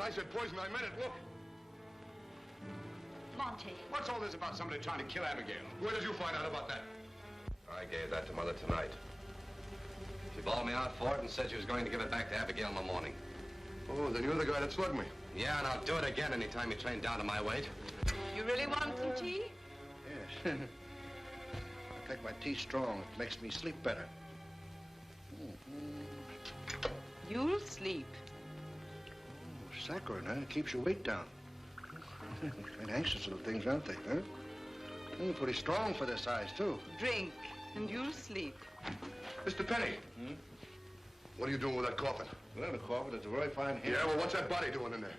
When I said poison, I meant it. Look. Monty. What's all this about somebody trying to kill Abigail? Where did you find out about that? I gave that to Mother tonight. She bawled me out for it and said she was going to give it back to Abigail in the morning. Oh, then you're the guy that slugged me. Yeah, and I'll do it again anytime you train down to my weight. You really want some tea? Yes. I take my tea strong. It makes me sleep better. You'll sleep. Oh, saccharin, huh? It keeps your weight down. And anxious little things, aren't they, huh? Pretty strong for their size, too. Drink, and you'll sleep. Mr. Penny. What are you doing with that coffin? Well, the coffin, it's a very fine hand. Yeah, well, what's that body doing in there?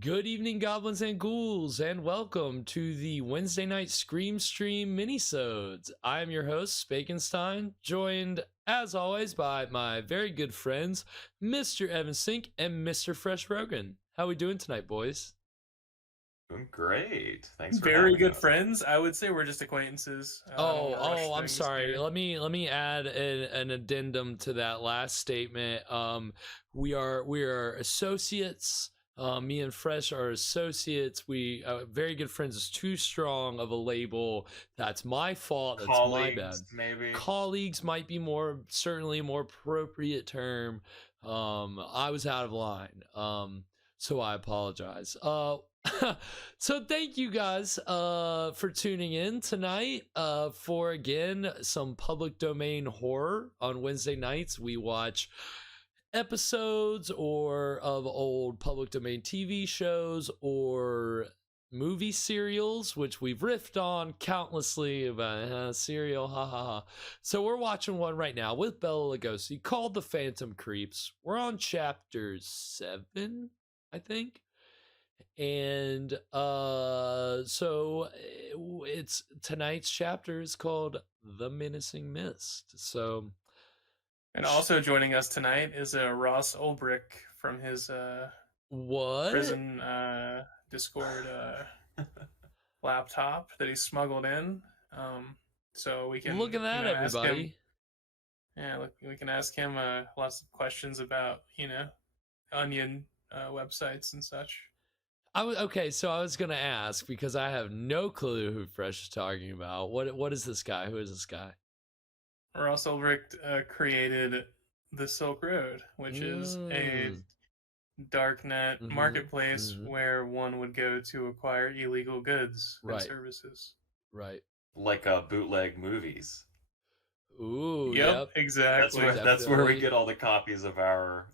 Good evening, goblins and ghouls, and welcome to the Wednesday night Scream Stream Mini-sodes. I am your host, Spakenstein, joined, as always, by my very good friends, Mr. Evan Sink and Mr. Fresh Rogan. How we doing tonight, boys? Doing great. Thanks for very having good us. friends. I would say we're just acquaintances. I'm sorry. Let me add an addendum to that last statement. We are associates. Me and Fresh are associates. We very good friends is too strong of a label. That's my fault. That's Colleagues, my bad. maybe. Colleagues might be certainly a more appropriate term. I was out of line. So I apologize. So thank you guys for tuning in tonight for again some public domain horror. On Wednesday nights we watch episodes or of old public domain TV shows or movie serials, which we've riffed on countlessly about serial, ha ha ha. So we're watching one right now with Bela Lugosi called The Phantom Creeps. We're on chapter 7, I think. And so it's tonight's chapter is called The Menacing Mist. So And also joining us tonight is Ross Ulbrich from his prison Discord laptop that he smuggled in. So we can look at that, everybody. We can ask him lots of questions about onion websites and such. Okay, so I was gonna ask because I have no clue who Fresh is talking about. What is this guy? Who is this guy? Ross Ulbrich created the Silk Road, which is a darknet marketplace where one would go to acquire illegal goods and services. Right. Like bootleg movies. Ooh, yep. Exactly. That's where we get all the copies of our.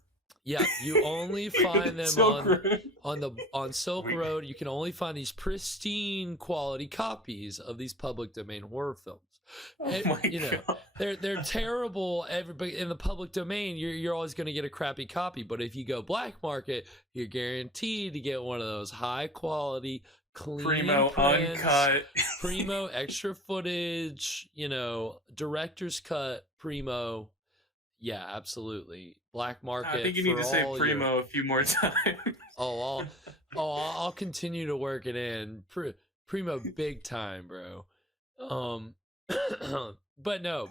Yeah, you only find them on Silk Road. You can only find these pristine quality copies of these public domain horror films. God. They're terrible. Everybody in the public domain, you're always going to get a crappy copy. But if you go black market, you're guaranteed to get one of those high quality, clean primo prints, uncut, primo extra footage. Director's cut, primo. Yeah, absolutely. Black market. I think you need to say primo a few more times. I'll continue to work it in. Primo big time, bro. But no.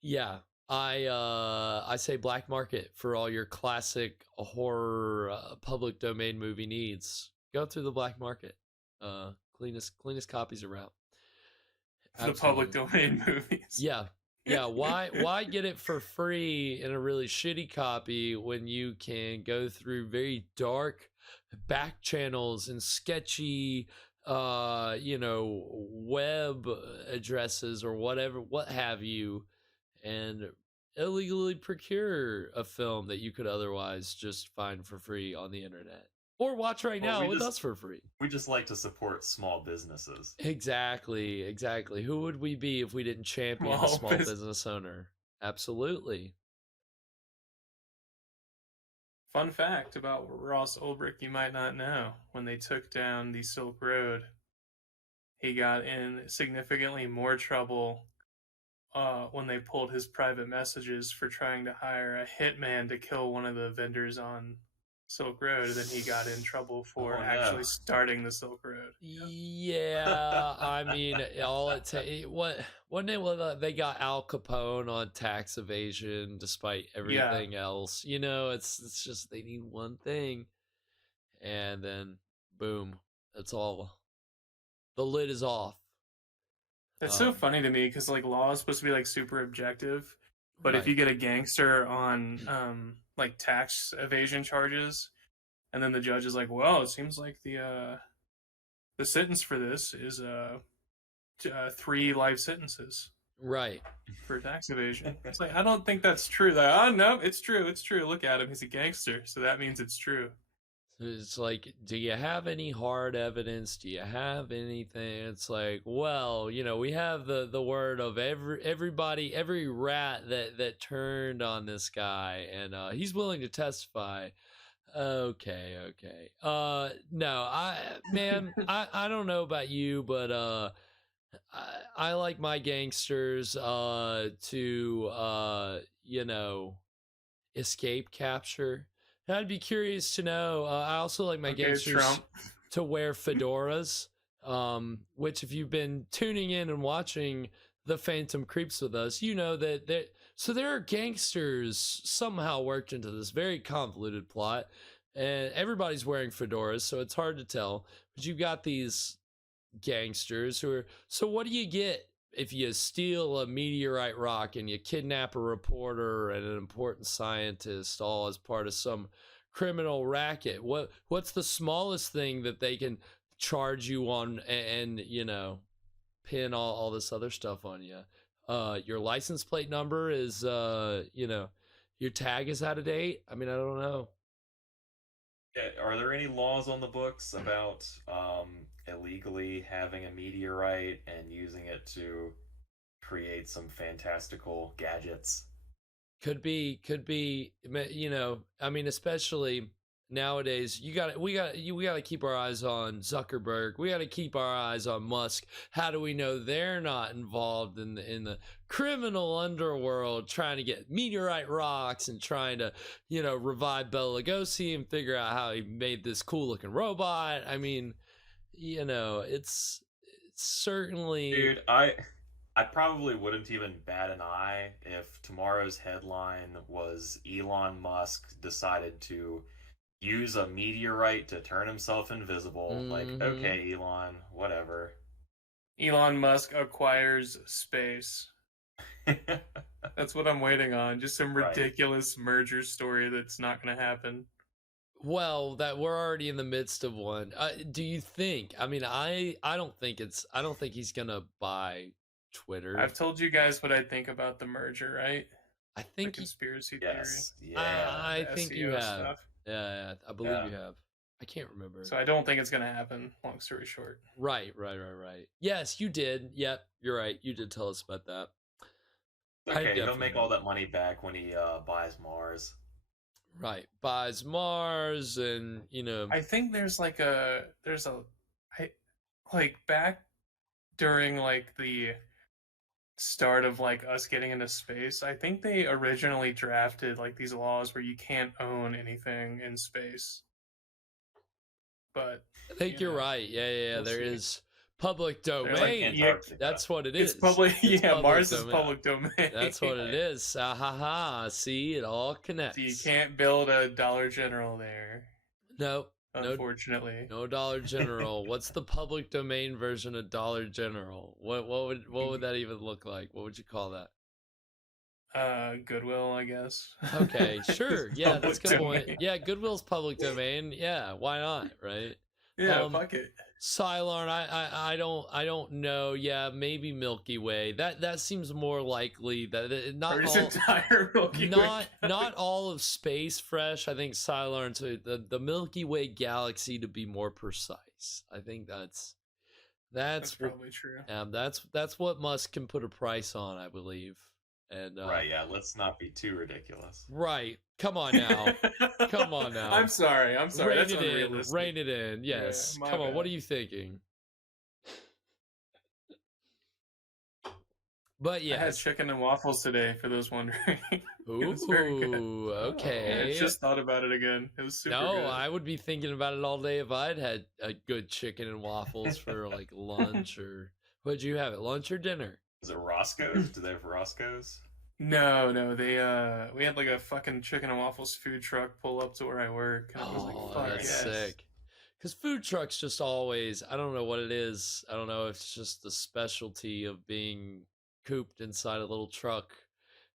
Yeah. I say black market for all your classic horror public domain movie needs. Go through the black market. Cleanest copies around. The public domain movies. Yeah. Yeah, why get it for free in a really shitty copy when you can go through very dark back channels and sketchy web addresses or whatever, what have you, and illegally procure a film that you could otherwise just find for free on the internet or watch right now with us for free. We just like to support small businesses. Exactly. Who would we be if we didn't champion the small business owner? Absolutely. Fun fact about Ross Ulbricht you might not know. When they took down the Silk Road, he got in significantly more trouble when they pulled his private messages for trying to hire a hitman to kill one of the vendors on Silk Road. Then he got in trouble for actually starting the Silk Road. Yeah, I mean, all it wasn't it they got Al Capone on tax evasion despite everything else. It's just they need one thing, and then boom, that's all. The lid is off. That's so funny to me because law is supposed to be super objective, but if you get a gangster on tax evasion charges, and then the judge is like, well, it seems like the sentence for this is 3 life sentences. Right. For tax evasion. It's I don't think that's true. No, it's true. Look at him. He's a gangster, so that means it's true. It's do you have any hard evidence? Do you have anything? It's well, we have the word of everybody, every rat that turned on this guy, and he's willing to testify. Okay. No, I don't know about you, but I like my gangsters to escape capture. I'd be curious to know. I also like my gangsters to wear fedoras, which if you've been tuning in and watching the Phantom Creeps with us, you know that there are gangsters somehow worked into this very convoluted plot, and everybody's wearing fedoras, so it's hard to tell. But you've got these gangsters who are. So what do you get if you steal a meteorite rock and you kidnap a reporter and an important scientist all as part of some criminal racket? What's the smallest thing that they can charge you on and pin all this other stuff on you? Your license plate number is your tag is out of date. I mean, I don't know. Are there any laws on the books about illegally having a meteorite and using it to create some fantastical gadgets? Could be. I mean, especially nowadays, we got to keep our eyes on Zuckerberg. We got to keep our eyes on Musk. How do we know they're not involved in the criminal underworld, trying to get meteorite rocks and trying to, revive Bela Lugosi and figure out how he made this cool looking robot? I mean, it's certainly. Dude, I probably wouldn't even bat an eye if tomorrow's headline was Elon Musk decided to use a meteorite to turn himself invisible. Mm-hmm. Okay, Elon, whatever. Elon Musk acquires space. That's what I'm waiting on. Just some ridiculous merger story that's not going to happen. Well, that we're already in the midst of one. Do you think? I mean, I don't think he's gonna buy Twitter. I've told you guys what I think about the merger, right? I think the conspiracy yes, theory. Yeah, I think SEO you have. Stuff. Yeah, I believe you have. I can't remember. So I don't think it's gonna happen. Long story short. Right. Yes, you did. Yep, you're right. You did tell us about that. Okay, he'll make all that money back when he buys Mars. Right, buys Mars, and I think there's back during the start of us getting into space. I think they originally drafted these laws where you can't own anything in space. But I think you're right. Yeah. There is Public They're like, domain. Antarctica. That's what it is. it's public. It's Yeah, public Mars domain. is public domain. That's what it is. Ah, ha, ha. See, it all connects. So you can't build a Dollar General there, No, unfortunately. no Dollar General. What's the public domain version of Dollar General? What would that even look like? What would you call that? Goodwill, I guess. Okay, sure. Yeah, that's a good Public point. domain. Yeah, Goodwill's public domain. Yeah, why not? Right? Yeah, fuck it. Cylon, I don't know. Yeah, maybe Milky Way. That seems more likely. That not Or is all, entire Milky Way. not all of space fresh. I think Cylon to the Milky Way galaxy, to be more precise. I think that's probably true. that's what Musk can put a price on, I believe. And Right, yeah, let's not be too ridiculous. Right. Come on now. Come on now. I'm sorry. Rein That's it in. unrealistic. Rein it in. Yes. my Come on. What bad. are you thinking? But I had yes. chicken and waffles today, for those wondering. It was very good. Ooh, I okay. just thought about it again. It was super No, good. I would be thinking about it all day if I'd had a good chicken and waffles for like lunch or what'd you have at lunch or dinner? Is it Roscoe's? Do they have Roscoe's? No, they we had like a fucking chicken and waffles food truck pull up to where I work, and I was like, fuck that's yes. sick. Because food trucks just always, I don't know what it is. I don't know if it's just the specialty of being cooped inside a little truck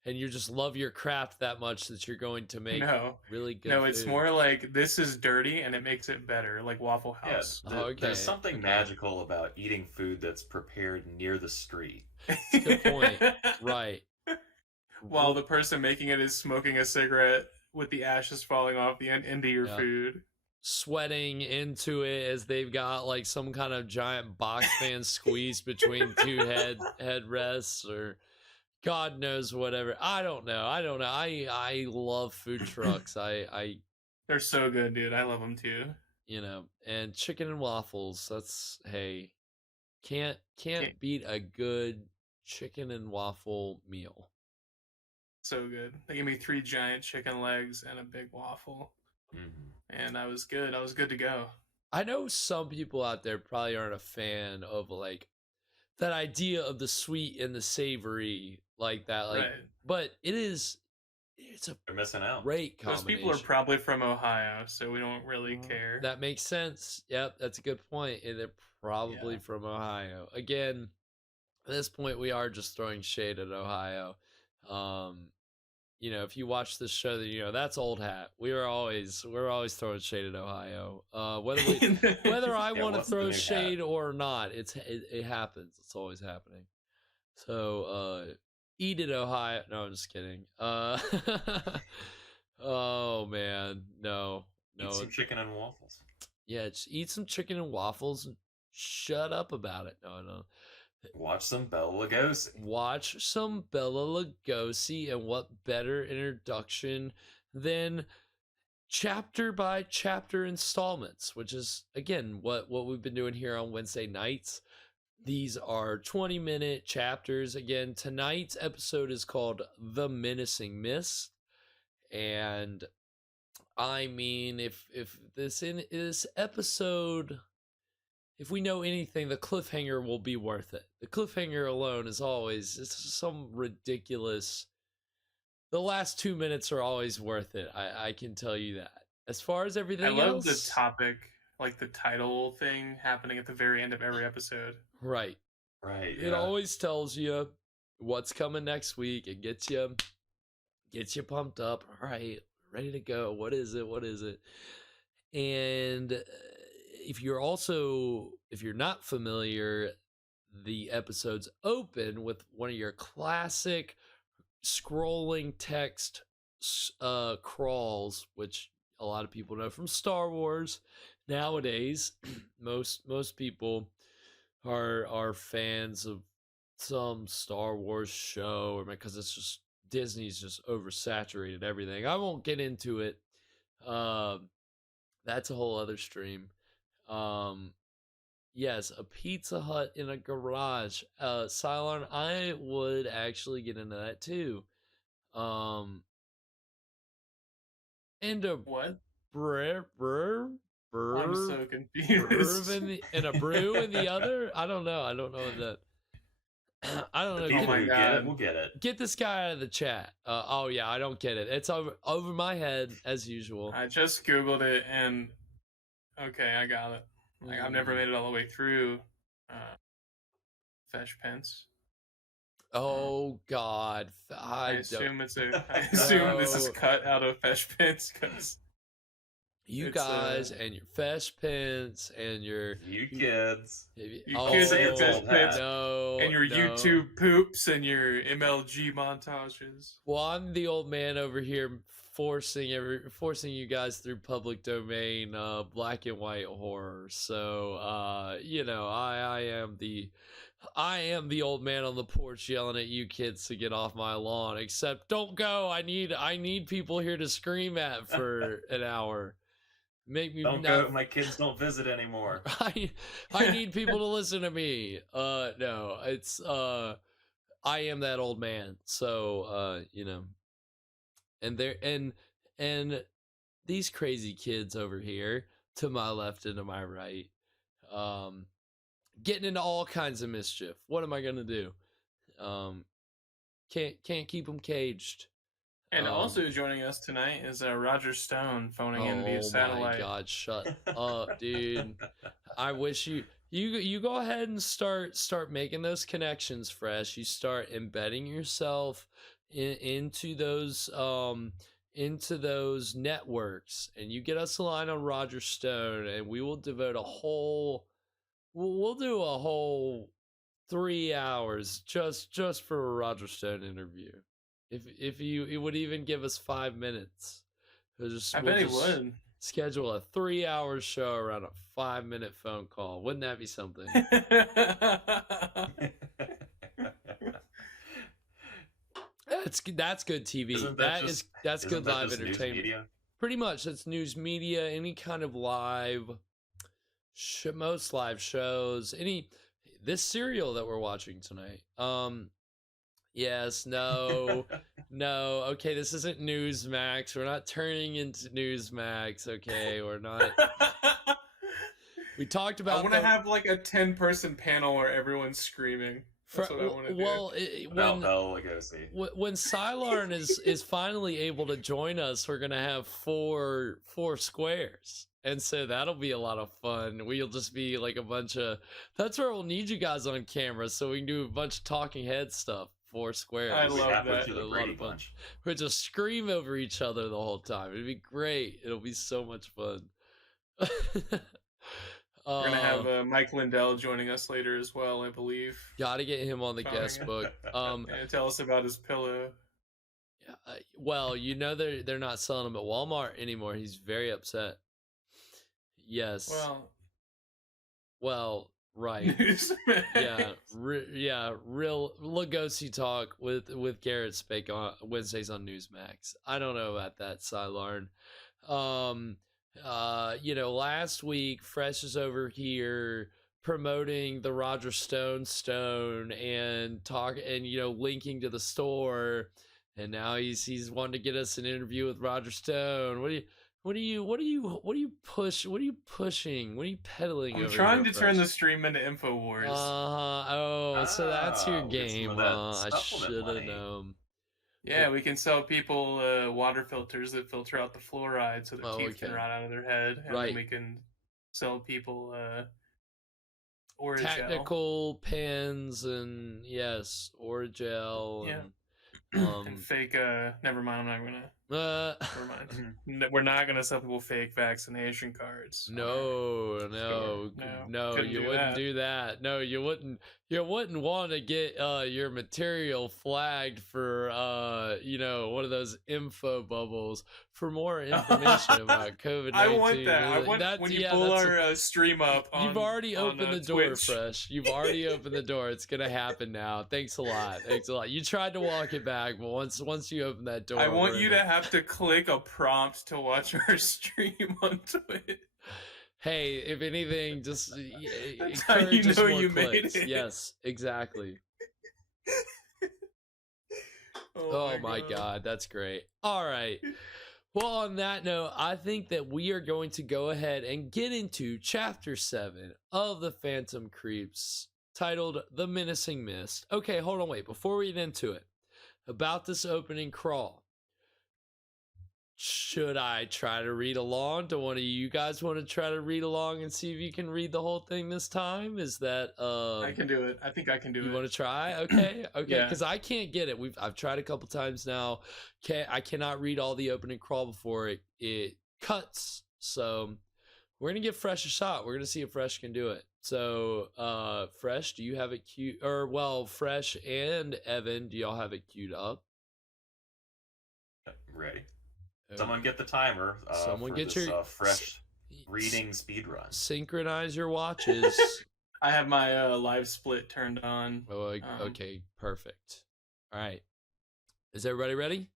and you just love your craft that much that you're going to make really good No, it's food. more like this is dirty and it makes it better, like Waffle House. Yeah, there's something magical about eating food that's prepared near the street. That's a good point. Right. While the person making it is smoking a cigarette with the ashes falling off the end into your food. Sweating into it as they've got like some kind of giant box fan squeezed between two headrests or God knows whatever. I don't know. I love food trucks. They're so good, dude. I love them too. You know, and chicken and waffles. That's hey, can't beat a good chicken and waffle meal. So good. They gave me 3 giant chicken legs and a big waffle. And I was good. I was good to go. I know some people out there probably aren't a fan of like that idea of the sweet and the savory like that. Like, Right. but it's They're missing out. great Those combination. people are probably from Ohio, so we don't really care. That makes sense. Yep, that's a good point. And they're probably from Ohio. Again, at this point, we are just throwing shade at Ohio. You know, if you watch this show, then you know that's old hat. We're always throwing shade at Ohio. Whether I want to what's the throw new shade hat? or not, it happens. It's always happening. So eat it, Ohio. No, I'm just kidding. Oh man, no. Eat some chicken and waffles. Yeah, just eat some chicken and waffles and shut up about it. No. Watch some Bela Lugosi. Watch some Bela Lugosi, and what better introduction than chapter by chapter installments, which is again what we've been doing here on Wednesday nights. These are 20-minute chapters. Again, tonight's episode is called The Menacing Mist, and I mean, if this episode, if we know anything, the cliffhanger will be worth it. The cliffhanger alone is always, it's some ridiculous. The last 2 minutes are always worth it. I can tell you that. As far as everything else, I love the topic, like the title thing happening at the very end of every episode. Right. Right. It always tells you what's coming next week. It gets you pumped up. All right, ready to go. What is it? And if you're not familiar, the episodes open with one of your classic scrolling text crawls, which a lot of people know from Star Wars. Nowadays, most people are fans of some Star Wars show, or because it's just Disney's just oversaturated everything. I won't get into it. That's a whole other stream. Yes, a Pizza Hut in a garage. Cylon, I would actually get into that too. And a What? I'm so confused. and a brew in the other? I don't know. I don't know what that. I don't know. People my who get God. it will get it. Get this guy out of the chat. Oh yeah, I don't get it. It's over my head as usual. I just Googled it and okay, I got it. Like, I've never made it all the way through Fesh Pence. Oh God, I don't- assume I assume this is No. cut out of Fesh Pence because You It's, guys and your Fesh Pence and your You kids. you oh, kids and your it's Fesh old Pence hat. no, and your no. YouTube poops and your MLG montages. Well, I'm the old man over here forcing you guys through public domain black and white horror. So you know, I am the old man on the porch yelling at you kids to get off my lawn. Except don't go. I need people here to scream at for an hour. Make me Don't not- go. My kids don't visit anymore. I need people to listen to me. No, it's I am that old man. So you know, and these crazy kids over here to my left and to my right, getting into all kinds of mischief. What am I gonna do? Can't keep them caged. And also joining us tonight is Roger Stone phoning in Oh via my satellite. God, shut up, dude. I wish you go ahead and start making those connections fresh. You start embedding yourself into those networks, and you get us a line on Roger Stone, and we will devote we'll do a whole 3 hours just for a Roger Stone interview. If it would even give us 5 minutes. I bet he would. Schedule a 3-hour show around a 5-minute phone call. Wouldn't that be something? That's good TV. Isn't That's good isn't that live just news entertainment. media? Pretty much, that's news media. Any kind of live, most live shows. This serial that we're watching tonight. Yes, no, no. Okay, this isn't Newsmax. We're not turning into Newsmax. Okay, we're not. We talked about. I want to have like a 10-person panel where everyone's screaming. That's what I want to do. Well, About Bela Lugosi. when Cylon is finally able to join us, we're gonna have four squares, and so that'll be a lot of fun. We'll just be like a bunch of. That's where we'll need you guys on camera, so we can do a bunch of talking head stuff. 4 squares. I love Halfway that. through the A lot Brady of fun. Bunch. We'll just scream over each other the whole time. It'd be great. It'll be so much fun. We're gonna have Mike Lindell joining us later as well, I believe. Gotta get him on the Oh, guest yeah. book. And tell us about his pillow. Well, you know they're not selling them at Walmart anymore. He's very upset. Yes. Well, right. Yeah, real Lugosi talk with Garrett Spake on Wednesdays on Newsmax. I don't know about that, Cylarn. You know, last week Fresh is over here promoting the Roger Stone and you know, linking to the store, and now he's wanting to get us an interview with Roger Stone. What are you pushing? What are you peddling? I'm over trying here, to turn Fresh? the stream into InfoWars. Oh, so that's your Oh, get some game, of that huh? I supplement should have money. known. Yeah, we can sell people water filters that filter out the fluoride so their Oh, teeth can okay. rot out of their head. And Right. then we can sell people Oragel. Technical pens and yes, Oragel. Yeah. And, And fake, never mind, I'm not gonna, never mind. Mm. We're not gonna sell people fake vaccination cards. No, No, couldn't you do wouldn't that. do that. No, you wouldn't want to get your material flagged for you know, one of those info bubbles for more information about COVID-19. I want that. I want That's- when you yeah, pull that's our stream up. You've already on, opened the door, Twitch. Fresh. You've already opened the door. It's gonna happen now. Thanks a lot. Thanks a lot. You tried to walk it back, but once you open that door, I want we're you in to it. have to click a prompt to watch our stream on Twitch. Hey, if anything, just That's how you encourage us know more you made clicks. it. Yes, exactly. Oh my god, that's great. All right. Well, on that note, I think that we are going to go ahead and get into Chapter 7 of the Phantom Creeps, titled The Menacing Mist. Okay, hold on, wait. Before we get into it, about this opening crawl, should I try to read along? Do one of you guys want to try to read along and see if you can read the whole thing this time? Is that I can do it. I think I can do it. You want to try? Okay, okay. Yeah. Because I can't get it. I've tried a couple times now. I cannot read all the opening crawl before it cuts. So we're gonna give Fresh a shot. We're gonna see if Fresh can do it. So Fresh, do you have it queued? Or well, Fresh and Evan, do y'all have it queued up? Ready. Someone get the timer. Someone for get this, your fresh reading speed run. Synchronize your watches. I have my live split turned on. Oh, okay, perfect. All right, is everybody ready?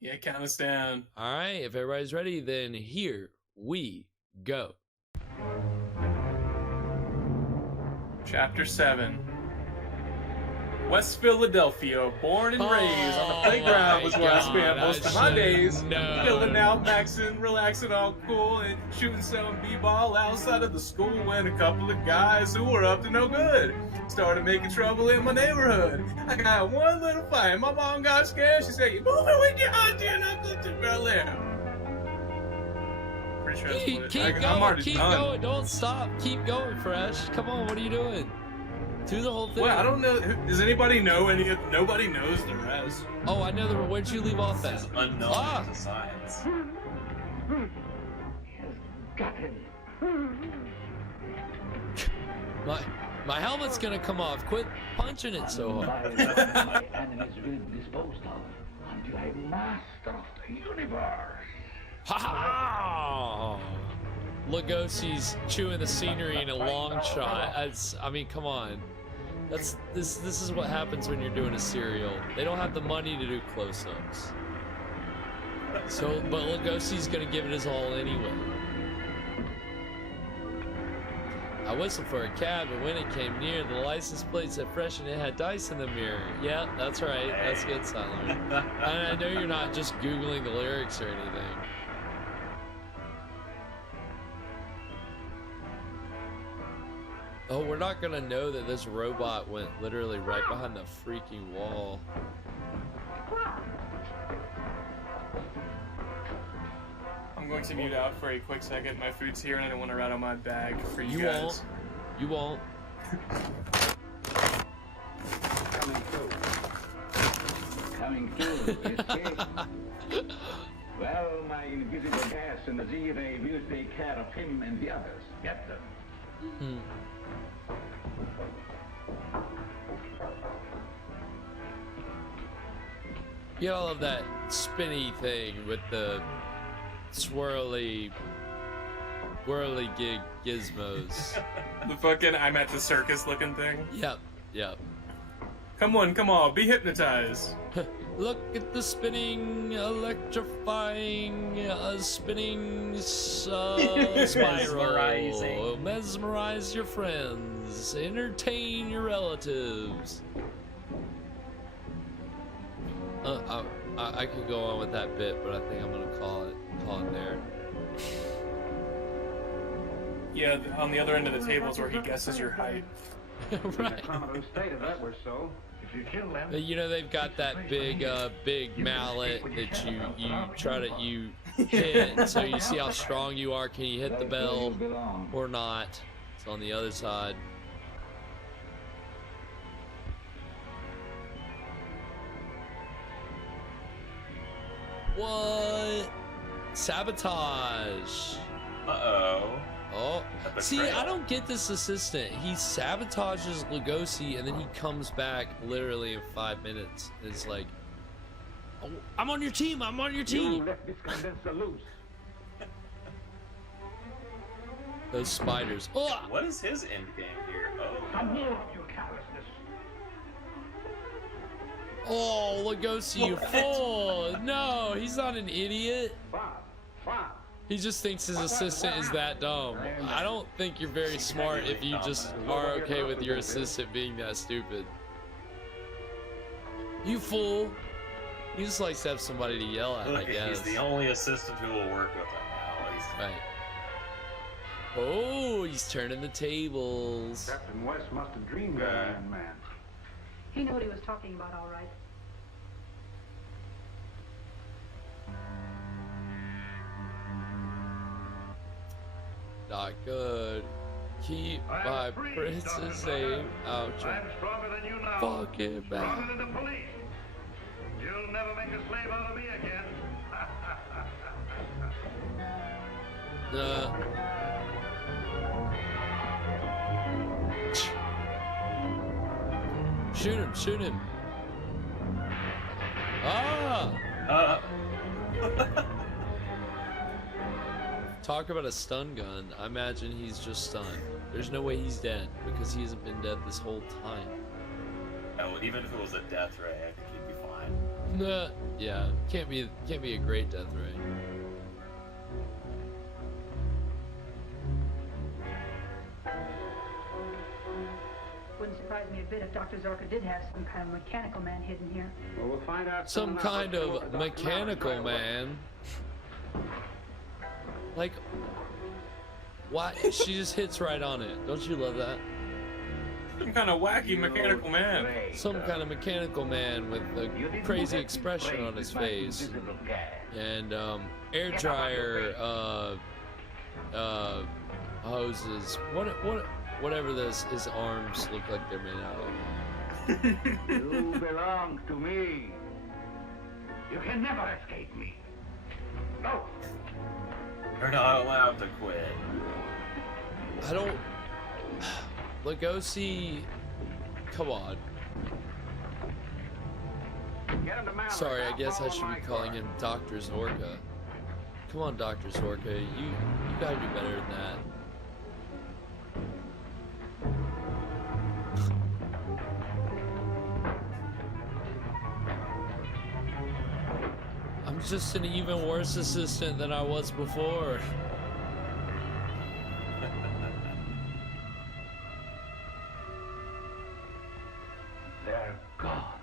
Yeah, count us down. All right, if everybody's ready, then here we go. Chapter 7. West Philadelphia, born and raised on the playground was where I spent most of my days. Chilling out, maxing, relaxing, all cool, and shooting some b-ball outside of the school when a couple of guys who were up to no good started making trouble in my neighborhood. I got one little fight. My mom got scared. She said, "You moving with your auntie and uncle to Berlin." Pretty sure that's what Keep going, keep going. Don't stop. Keep going, Fresh. Come on, what are you doing? Do the whole thing. Well, I don't know. Does anybody know any of? Nobody knows the rest. Oh, I know the. Where'd you leave off This is at? unknown to science. Got him. My helmet's gonna come off. Quit punching it so hard. My enemies will be disposed of until I am master of the universe. Ha ha! Lugosi's chewing the scenery in a long shot. I mean, come on. This is what happens when you're doing a serial. They don't have the money to do close-ups. So, but Lugosi's gonna give it his all anyway. I whistled for a cab, and when it came near, the license plate said Fresh and it had dice in the mirror. Yeah, that's right. That's good, Silent. I know you're not just Googling the lyrics or anything. Oh, we're not gonna know that this robot went literally right behind the freaking wall. I'm going to mute out for a quick second. My food's here and I don't want to rattle my bag for you You guys. won't. You won't. Coming through. Coming through. Escape. Well, my invisible gas and the Z-ray will take care of him and the others. Get them. You know, I love that spinny thing with the swirly gig gizmos. The fucking I'm at the circus looking thing. Yep, yep. Come on, be hypnotized. Look at the spinning, electrifying, spinning spiral. Mesmerize your friends. Entertain your relatives. I could go on with that bit, but I think I'm gonna call it there. Yeah, on the other end of the table is where he guesses your height. Right. You know, they've got that big mallet that you hit, so you see how strong you are. Can you hit the bell or not? It's on the other side. What? Sabotage. Uh-oh. Oh, see, I don't get this assistant. He sabotages Lugosi and then he comes back literally in 5 minutes. It's like, oh, I'm on your team. I'm on your team. You left this condenser loose. Those spiders. Oh, What is his end game here? Some Oh. more of your callousness. oh, Lugosi, you fool. No, he's not an idiot. Bob. He just thinks his assistant is that dumb. I don't think you're very smart if you just are okay with your assistant being that stupid. You fool. He just likes to have somebody to yell at, I Look, guess. he's the only assistant who will work with him now. Right. Oh, he's turning the tables. Captain West must have dreamed of Iron Man. He knew what he was talking about, all right. Not good. Keep my princess safe. Ouch. I'm stronger than you now. Fuck it back. Stronger than the police. You'll never make a slave out of me again. Shoot him, shoot him. Ah! Talk about a stun gun. I imagine he's just stunned. There's no way he's dead because he hasn't been dead this whole time. No, even if it was a death ray, I think he'd be fine. Nah, yeah, can't be a great death ray. Wouldn't surprise me a bit if Dr. Zorka did have some kind of mechanical man hidden here. Well, we'll find out. Some kind of mechanical man. Like, why? She just hits right on it. Don't you love that? Some kind of wacky mechanical man. Some kind of mechanical man with a crazy expression on his face. And air dryer hoses. Whatever this, his arms look like they're made out of. You belong to me. You can never escape me. No. You're not allowed to quit. I don't. Lugosi, come on. Sorry, I guess I should be calling him Dr. Zorka. Come on, Dr. Zorka, you gotta do better than that. I'm just an even worse assistant than I was before. They're gone.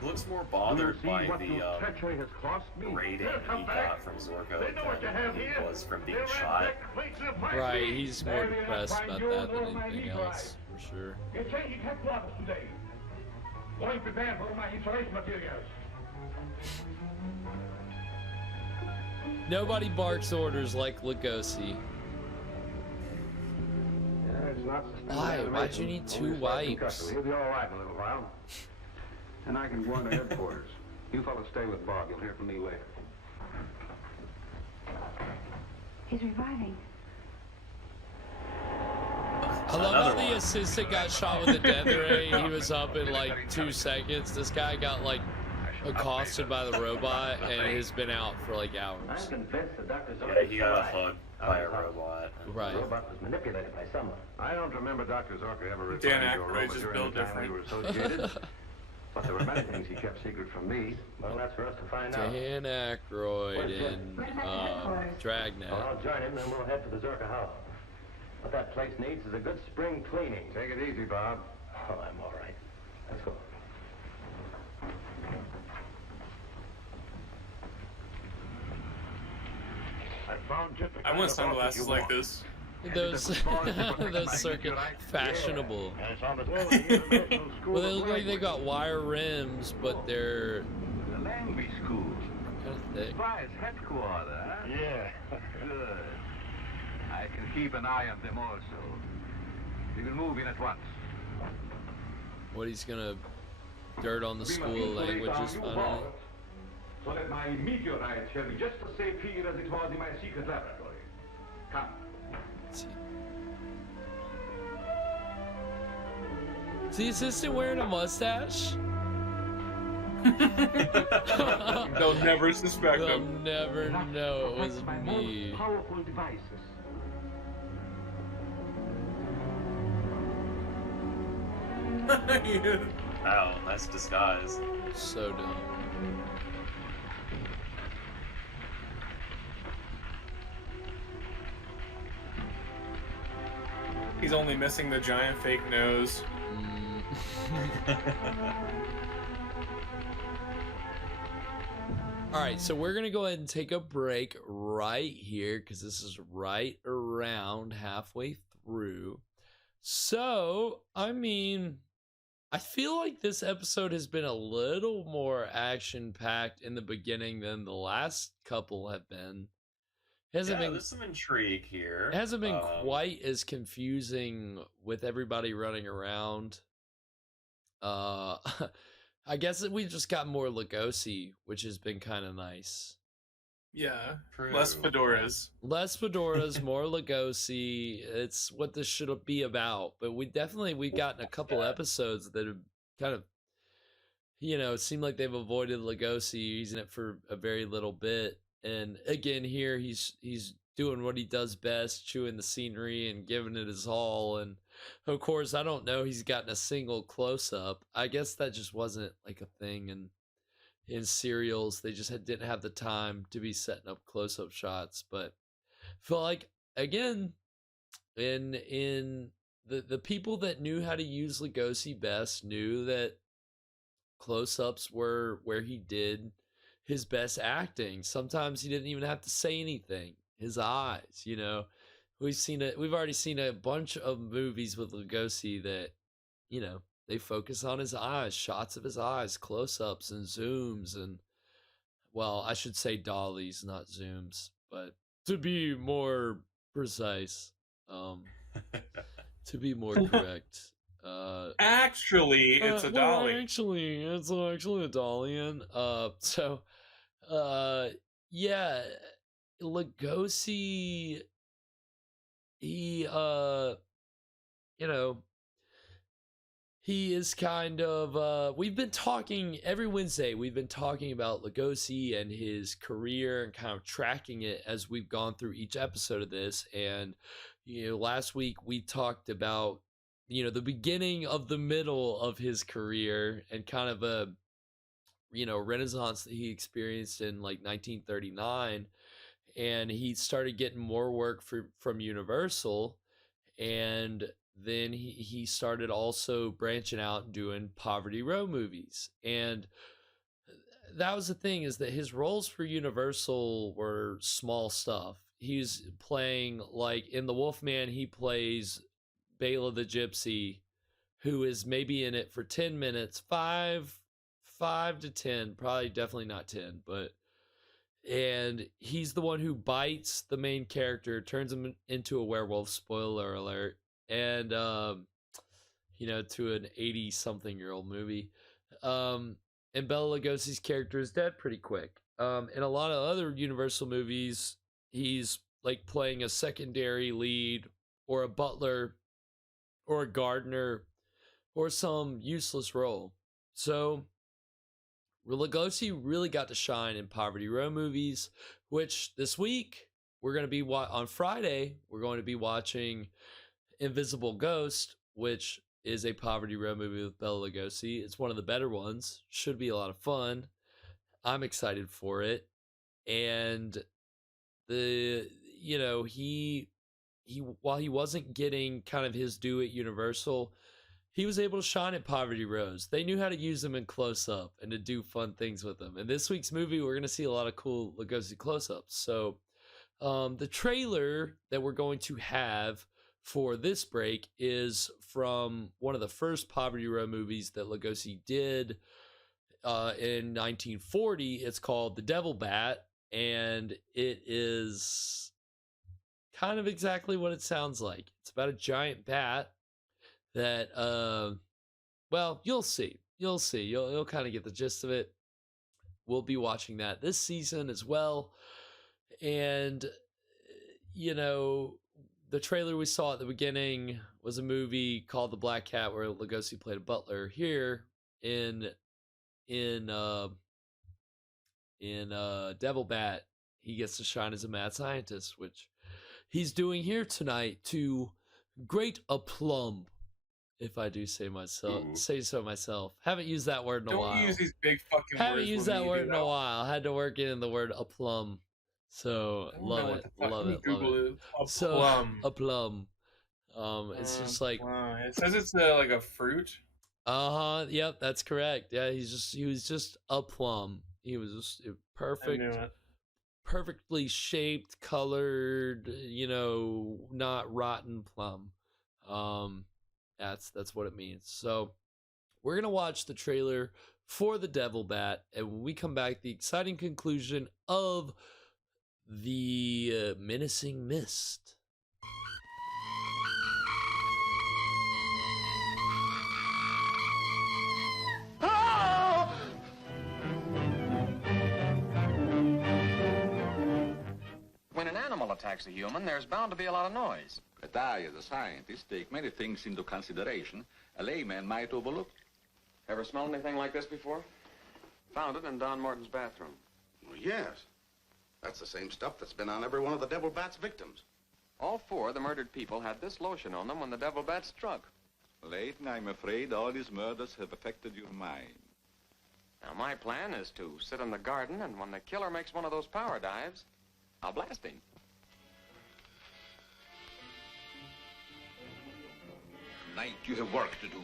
He looks more bothered by the treachery has cost me. rating he got from Zorko than he was from being shot. Right, he's more depressed about that than anything else, for sure. You're changing headquarters today. Going prepared for my insulation materials. Nobody barks orders like Lugosi. Why? Why'd you need 2 wipes? He'll be all right in a little while. And I can go on to headquarters. You fellas stay with Bob. You'll hear from me later. He's reviving. I love how the assistant got shot with a death ray. He was up in like 2 seconds. This guy got like accosted by the robot and has been out for like hours. I'm convinced that Dr. Yeah, he got hugged by a robot. Right. The robot was manipulated by someone. I don't remember Dr. Zorka ever Dan referring to a Aykroyd robot just during built the time we different. were associated. But there were many things he kept secret from me. Well, that's for us to find out. Dan Aykroyd and Dragnet. Well, I'll join him, then we'll head for the Zorka house. What that place needs is a good spring cleaning. Take it easy, Bob. Oh, I'm all right. Let's go. I want sunglasses like this. Those circuit fashionable. Well, they look like they got wire rims, but they're The Langley School. kind of thick. Spies headquarters, huh? Yeah. Good. I can keep an eye on them also. You can move in at once. What, he's gonna dirt on the school of languages finally? So that my meteorite shall be just the same here as it was in my secret laboratory. Come. Let's see. Is the assistant wearing a mustache? They'll never suspect They'll him. never know it was me. Powerful devices. Wow, nice disguise. So dumb. He's only missing the giant fake nose. All right, so we're gonna go ahead and take a break right here because this is right around halfway through. So, I mean, I feel like this episode has been a little more action-packed in the beginning than the last couple have been. There's some intrigue here. It hasn't been quite as confusing with everybody running around. I guess that we've just got more Lugosi, which has been kind of nice. Yeah, True. less fedoras. Less fedoras, more Lugosi. It's what this should be about. But we've gotten a couple episodes that have kind of, seemed like they've avoided Lugosi, using it for a very little bit. And again, here he's doing what he does best, chewing the scenery and giving it his all. And of course, I don't know he's gotten a single close-up. I guess that just wasn't like a thing in serials. They just didn't have the time to be setting up close-up shots. But I feel like, again, in the people that knew how to use Lugosi best knew that close-ups were where he did his best acting. Sometimes he didn't even have to say anything. His eyes, we've already seen a bunch of movies with Lugosi that, they focus on his eyes, shots of his eyes, close-ups and zooms, and, well, I should say dollies, not zooms, but to be more precise, to be more correct. Actually, it's a dolly. Actually, it's actually a dolly, and yeah, Lugosi, he he is kind of we've been talking every Wednesday. We've been talking about Lugosi and his career and kind of tracking it as we've gone through each episode of this. And last week we talked about the beginning of the middle of his career and kind of a renaissance that he experienced in like 1939, and he started getting more work from Universal, and then he started also branching out and doing Poverty Row movies. And that was the thing, is that his roles for Universal were small stuff. He's playing, like in The Wolfman, he plays Bela the Gypsy, who is maybe in it for 10 minutes, 5 to 10, probably definitely not 10, and he's the one who bites the main character, turns him into a werewolf, spoiler alert, and to an 80-something-year-old movie. And Bela Lugosi's character is dead pretty quick. In a lot of other Universal movies, he's like playing a secondary lead or a butler or a gardener or some useless role. So Lugosi really got to shine in Poverty Row movies, which this week we're going to be on Friday, we're going to be watching Invisible Ghost, which is a Poverty Row movie with Bela Lugosi. It's one of the better ones. Should be a lot of fun. I'm excited for it. And he while he wasn't getting kind of his due at Universal, he was able to shine at Poverty Rows. They knew how to use him in close-up and to do fun things with him. In this week's movie, we're going to see a lot of cool Lugosi close-ups. So the trailer that we're going to have for this break is from one of the first Poverty Row movies that Lugosi did in 1940. It's called The Devil Bat, and it is kind of exactly what it sounds like. It's about a giant bat that, well, you'll see. You'll kind of get the gist of it. We'll be watching that this season as well. And, the trailer we saw at the beginning was a movie called The Black Cat, where Lugosi played a butler. Here in Devil Bat, he gets to shine as a mad scientist, which he's doing here tonight to great aplomb, if I do say so myself. Haven't used that word in a while. Don't use these big fucking words. Haven't used that word in a while. Had to work in the word aplomb. So love it. So aplomb. It's just like, it says it's like a fruit. Yep, that's correct. Yeah, he was just a plum. He was just I perfect, knew it. perfectly shaped, colored, not rotten plum. Um, that's what it means. So we're gonna watch the trailer for the Devil Bat, and when we come back, the exciting conclusion of the menacing mist. When an animal attacks a human, there's bound to be a lot of noise. But I, as a scientist, take many things into consideration a layman might overlook. Ever smelled anything like this before? Found it in Don Morton's bathroom. Well, yes. That's the same stuff that's been on every one of the Devil Bat's victims. All 4 of the murdered people had this lotion on them when the Devil Bat struck. Layton, I'm afraid all these murders have affected your mind. Now, my plan is to sit in the garden, and when the killer makes one of those power dives, I'll blast him. Tonight you have work to do.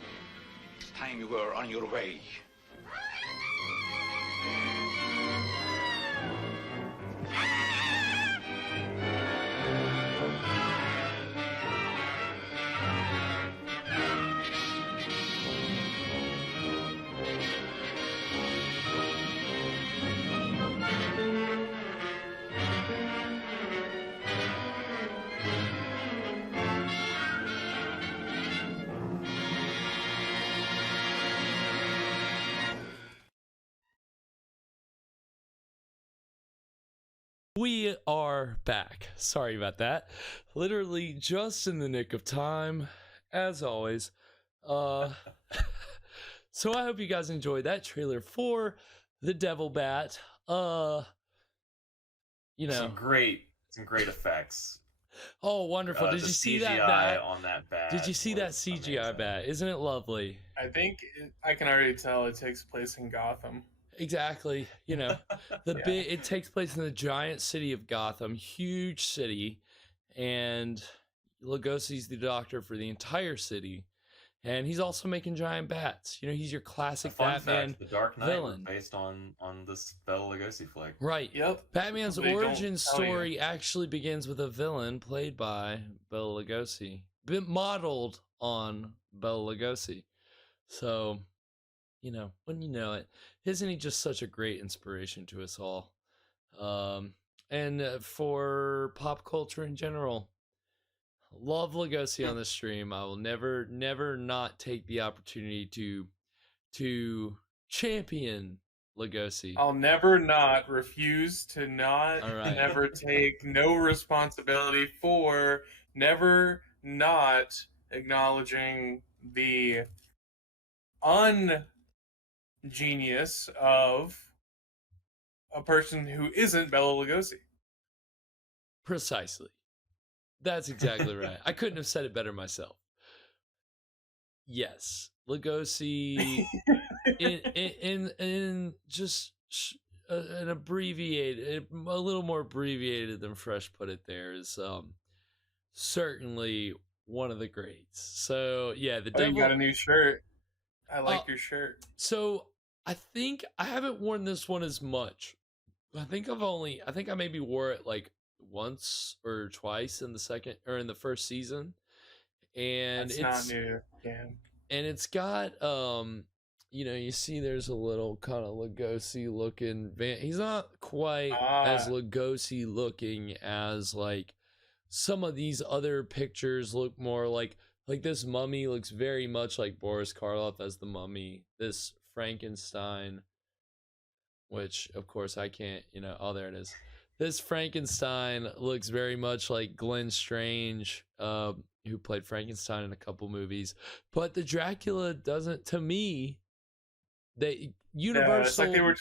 It's time you were on your way. We are back. Sorry about that. Literally just in the nick of time, as always. So I hope you guys enjoyed that trailer for the Devil Bat. Some great effects. Oh, wonderful! Did you see that CGI bat? on that bat? Did you see that CGI amazing. bat? Isn't it lovely? I think I can already tell it takes place in Gotham. Exactly. It takes place in the giant city of Gotham, huge city, and Lugosi's the doctor for the entire city, and he's also making giant bats. He's your classic Fun Batman fact, the Dark Knight villain. was based on this Bela Lugosi flick. Right. Yep. Batman's They don't origin tell you. story actually begins with a villain played by Bela Lugosi, modeled on Bela Lugosi. So, when you know it, isn't he just such a great inspiration to us all? And for pop culture in general, love Lugosi on the stream. I will never not take the opportunity to champion Lugosi. I'll never not refuse to not All right. never take no responsibility for never not acknowledging the ungenius of a person who isn't Bela Lugosi. Precisely. That's exactly right. I couldn't have said it better myself. Yes, Lugosi in just an abbreviated, a little more abbreviated than Fresh put it there, is certainly one of the greats. So yeah, the You got a new shirt. I like your shirt. So I think I haven't worn this one as much. I think I maybe wore it like once or twice in the first season. And It's not new, Dan. And it's got you see there's a little kind of Lugosi looking he's not quite as Lugosi looking as like some of these other pictures look more like this mummy looks very much like Boris Karloff as the mummy. This Frankenstein, which of course I can't, oh, there it is. This Frankenstein looks very much like Glenn Strange, who played Frankenstein in a couple movies. But the Dracula doesn't, to me, Universal, it's like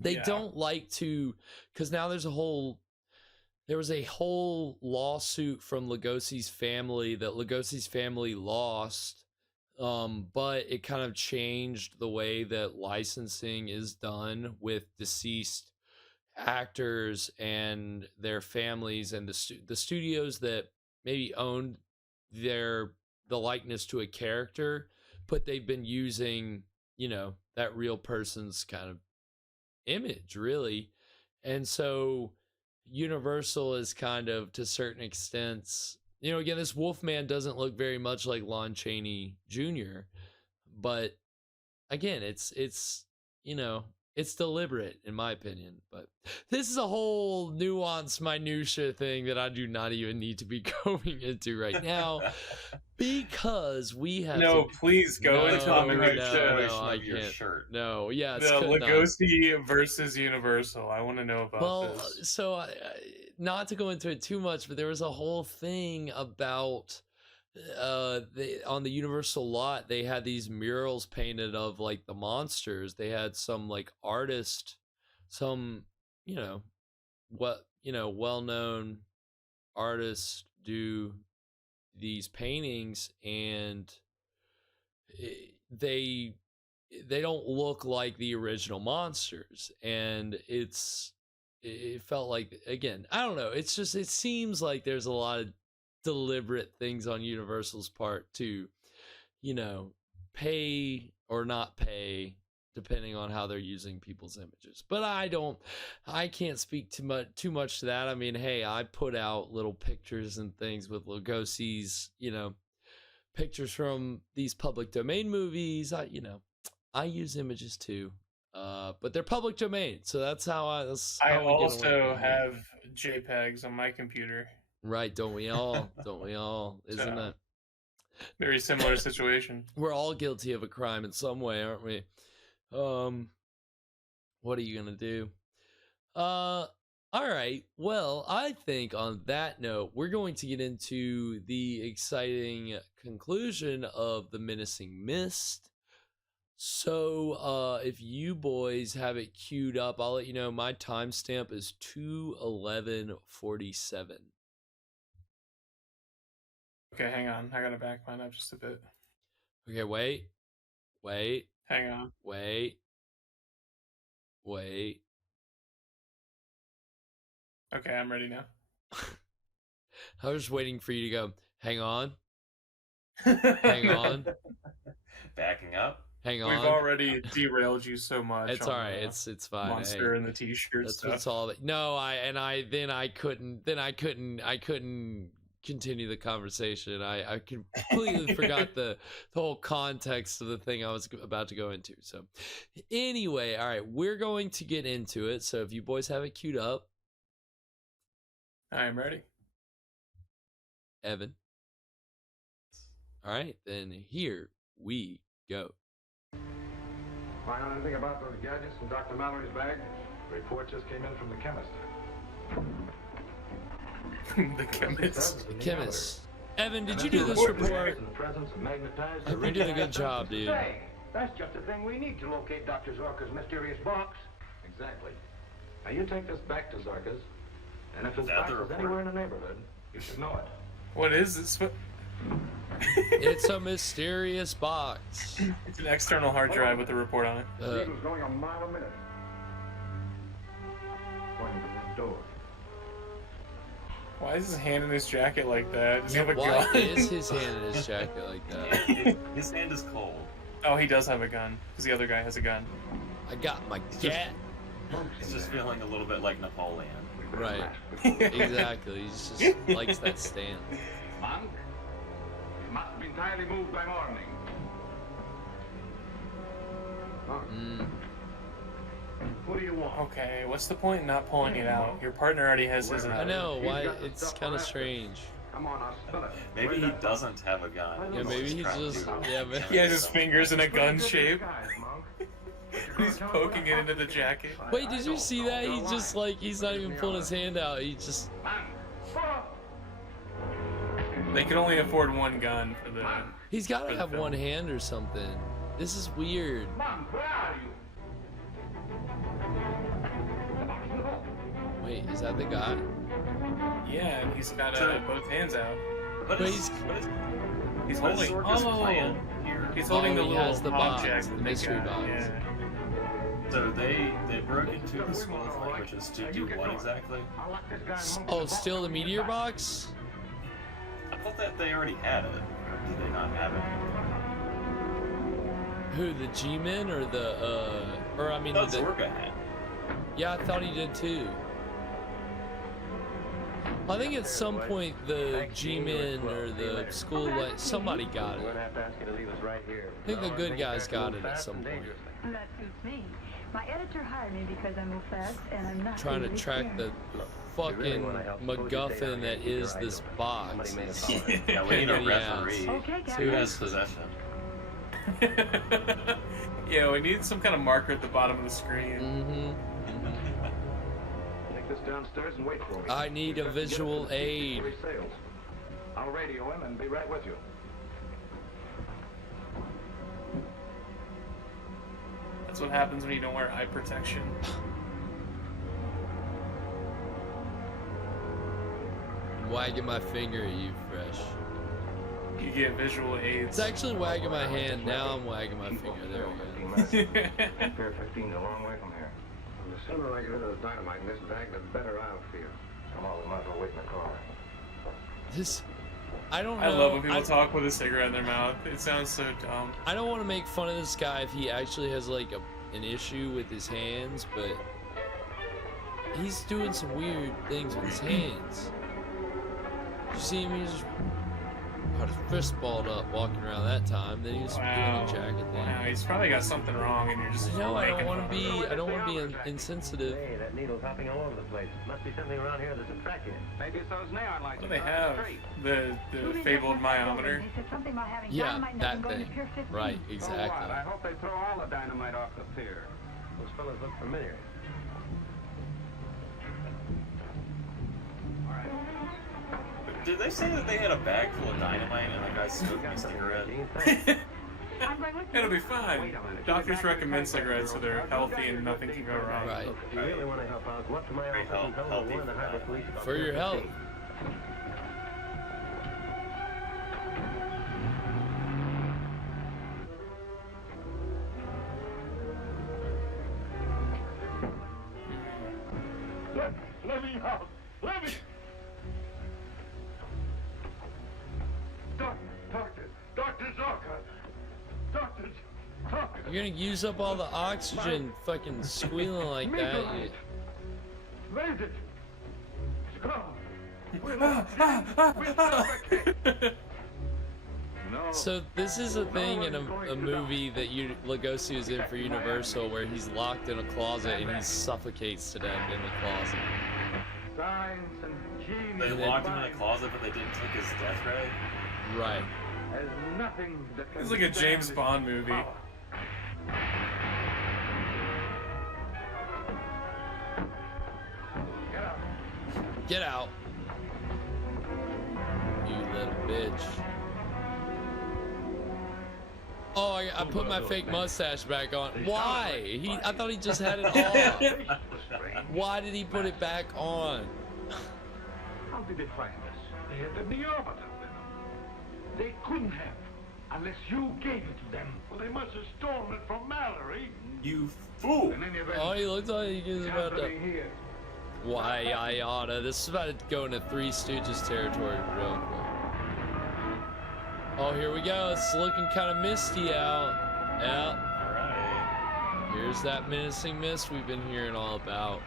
they don't like to, because now there was a whole lawsuit from Lugosi's family that Lugosi's family lost, but it kind of changed the way that licensing is done with deceased actors and their families, and the studios that maybe owned the likeness to a character but they've been using, you know, that real person's kind of image, really. And so Universal is kind of, to certain extents, you know, again, this Wolfman doesn't look very much like Lon Chaney Jr., but again, it's you know, it's deliberate in my opinion. But this is a whole nuanced minutia thing that I do not even need to be going into right now, because we have please go into the I can't. No, yeah, the Lugosi versus Universal. I want to know about this. So not to go into it too much, but there was a whole thing about on the Universal lot. They had these murals painted of like the monsters. They had some like artist, some well-known artists do these paintings, and they don't look like the original monsters, and it felt like, again, I don't know, it's just, it seems like there's a lot of deliberate things on Universal's part to, you know, pay or not pay depending on how they're using people's images. But I can't speak too much to that. I mean, hey, I put out little pictures and things with Lugosi's, you know, pictures from these public domain movies. I use images too, but they're public domain, so that's how I also have JPEGs on my computer. Right, don't we all? Don't we all? Isn't it? Very similar situation. We're all guilty of a crime in some way, aren't we? What are you gonna do? All right. Well, I think on that note, we're going to get into the exciting conclusion of The Menacing Mist. So, if you boys have it queued up, I'll let you know my timestamp is 2:11:47. Okay, hang on. I gotta back mine up just a bit. Okay, wait. Hang on. Wait. Okay, I'm ready now. I was just waiting for you to go, hang on. Hang on. Backing up. Hang on. We've already derailed you so much. It's all right. It's fine. Monster and the t-shirt that's stuff. what's all. No, I couldn't continue the conversation. I completely forgot the whole context of the thing I was about to go into. So anyway, all right, we're going to get into it. So if you boys have it queued up. I am ready. Evan. All right, then here we go. Find out anything about those gadgets in Dr. Mallory's bag? The report just came in from the chemist. The chemist. The chemist. Evan, did you do this report? You did a good job, dude. Say, that's just the thing we need to locate Dr. Zorka's mysterious box. Exactly. Now you take this back to Zorka's, and if his box is anywhere in the neighborhood, you should know it. What is this? It's a mysterious box. It's an external hard drive with a report on it. The needle's going a mile a minute. Pointing to that door. Why is his hand in his jacket like that? Does he have a Why gun? is his hand in his jacket like that? His hand is cold. Oh, he does have a gun, because the other guy has a gun. I got my gat. He's just feeling a little bit like Napoleon. Right. Exactly. He just likes that stance. Monk, it must have been entirely moved by morning. What do you want? Okay, what's the point in not pulling it out? Your partner already has his. I know, why? It's kind of strange. Come on, I'll spill it. Maybe he doesn't have a gun. Yeah, maybe he's just. Yeah, but he has his fingers in a gun shape. He's poking it into the jacket. Wait, did you see that? He just like, he's not even pulling his hand out. He just. They can only afford one gun for the. He's got to have one hand or something. This is weird. Mom, where are you? Wait, is that the guy? Yeah, and he's got both hands out. But he's holding. Oh, he's holding the he little has the object, box, the mystery box. Yeah. So they broke into the school thing, which is to do what exactly? Oh, steal the meteor box? I thought that they already had it. Or did they not have it? Who, the G-Men or the, or I mean, That's the... Zorka had. Yeah, I thought he did too. I think at some point the G-Men or the school, like, somebody got it. I think the good guys got it at some point. That suits me. My editor hired me because I move fast and I'm not Trying to really track scared. the fucking MacGuffin that is this box. Yeah, we need a referee. Okay, Who has possession? Yeah, we need some kind of marker at the bottom of the screen. Take this downstairs and wait for me. I need a visual aid. I'll radio him and be right with you. That's what happens when you don't wear eye protection. I'm wagging my finger at you, Fresh. You get visual aids. It's actually wagging my hand. Now I'm wagging my finger. There we go. Pier 15 is a long way from here. The sooner I get rid of the dynamite in this bag, the better I'll feel. Come on, we might as well wait in the car. This, I don't know. I love when people talk with a cigarette in their mouth. It sounds so dumb. I don't want to make fun of this guy if he actually has like an issue with his hands, but he's doing some weird things with his hands. You see him? He's just had his fist balled up walking around that time. Then he was doing a jacket thing. Wow, he's probably got something wrong, and you're just. No, I don't want to be. I don't want to be insensitive. Hey, that needle's hopping all over the place. Must be something around here that's attracting it. Maybe it's those neon lights. What do they have? The fabled myometer. They said something about having Yeah, dynamite and that going to thing. Pier 15. Right, So exactly. what? I hope they throw all the dynamite off the pier. Those fellas look familiar. Did they say that they had a bag full of dynamite and the guy smoked a cigarette? It'll be fine. Doctors recommend cigarettes so they're healthy and nothing can go wrong. Right. If you really want to help out, go up to my office and tell the one of the harbor police about For your health. Let me out! Let me! Dr. Zorka! Dr. Zorka! You're gonna use up all the oxygen fucking squealing like that. Where is it? It's gone. So this is a thing in a movie that Lugosi is in for Universal where he's locked in a closet and he suffocates to death in the closet. Science and genius. They locked him in a closet, but they didn't take his death ray? Right. There's nothing that can It's like a James Bond movie. Get out. You little bitch. Oh, I put my fake mustache back on. Why? I thought he just had it off. Why did he put it back on? How did they find us? They had the orbiter with them. They couldn't have, unless you gave it to them. Well, they must have stolen it from Mallory. You fool! Oh, he looks like he's about to. Why I oughta. This is about to go into Three Stooges territory real quick. Oh, here we go. It's looking kind of misty out. Yeah. Alright. Here's that menacing mist we've been hearing all about.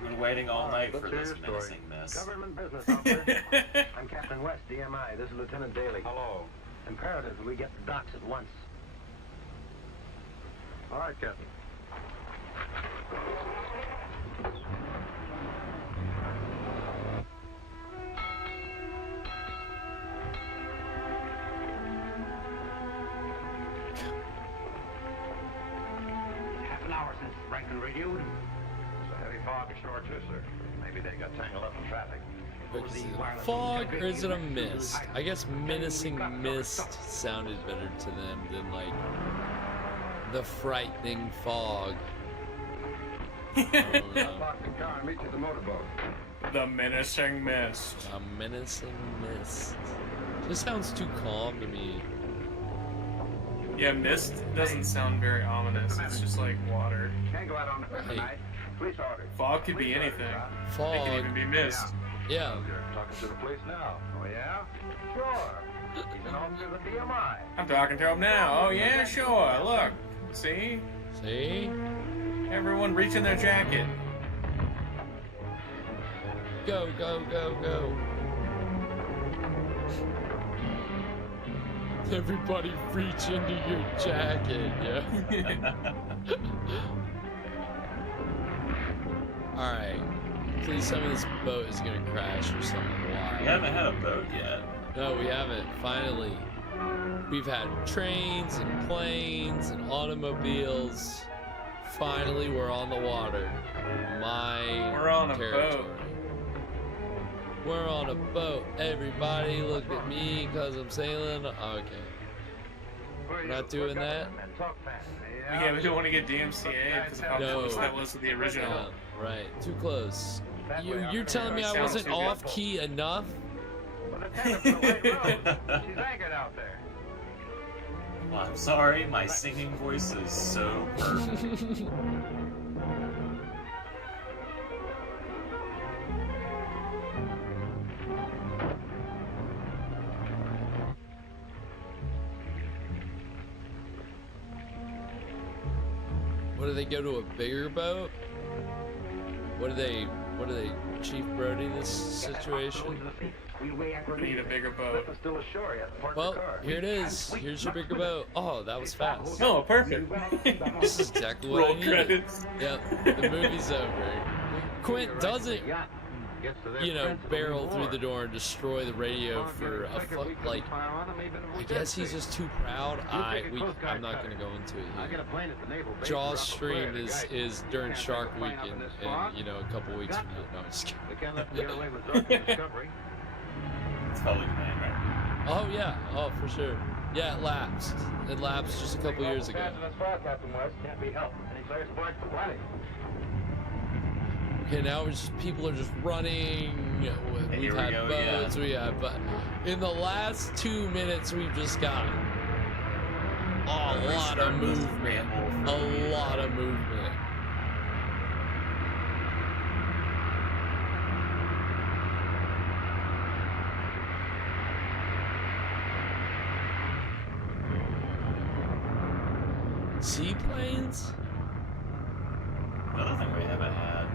We've been waiting all night for this menacing mess. Government business, officer. I'm Captain West, DMI. This is Lieutenant Daly. Hello. Imperative that we get the docks at once. All right, Captain. Half an hour since Franklin reviewed. It's a heavy fog ashore, too, sir. Maybe they got tangled up in traffic. Is it fog or is it a mist? I guess menacing mist sounded better to them than like the frightening fog. I'll park the car and meet you at the motorboat. The menacing mist. A menacing mist. Just sounds too calm to me. Yeah, mist doesn't sound very ominous. It's just like water. Can't go out on the river tonight. Police order. Fog could be anything. Fog. It can even be mist. Yeah. You're talking to the police now. Oh, yeah? Sure. He's an officer of the DMI. I'm talking to him now. Oh, yeah, sure. Look. See? See? Everyone reach in their jacket. Go, go, go, go. Everybody reach into your jacket, yeah. Alright. Please tell me this boat is gonna crash or something wild. We haven't had a boat yet. No, we haven't. Finally. We've had trains and planes and automobiles. Finally, we're on the water. We're on a boat. We're on a boat. Everybody look at me because I'm sailing. Okay. We're not doing that? Yeah, we don't want to get DMCA because of how close that was to the original. Yeah, right. Too close. You're telling me I wasn't off key enough? She's anchored out there. Well, I'm sorry, my singing voice is so perfect. What do they go to a bigger boat? What do they Chief Brody this situation? We need a bigger boat. Well, here it is. Here's your bigger boat. Oh, that was fast. Oh, perfect. This is exactly what I Roll needed. credits. Yep, the movie's over. Quint doesn't, you know, barrel through the door and destroy the radio for a like. I guess he's just too proud. I'm not gonna go into it here. Jaws stream is during Shark Week and you know a couple weeks from now. No, I'm just kidding. It's public domain, right? Oh yeah, oh for sure. Yeah, it lapsed. It lapsed just a couple years ago. Okay, now people are just running. We've had boats, but in the last 2 minutes, we've just got a lot of movement. A lot of movement. Seaplanes? Another thing we haven't had.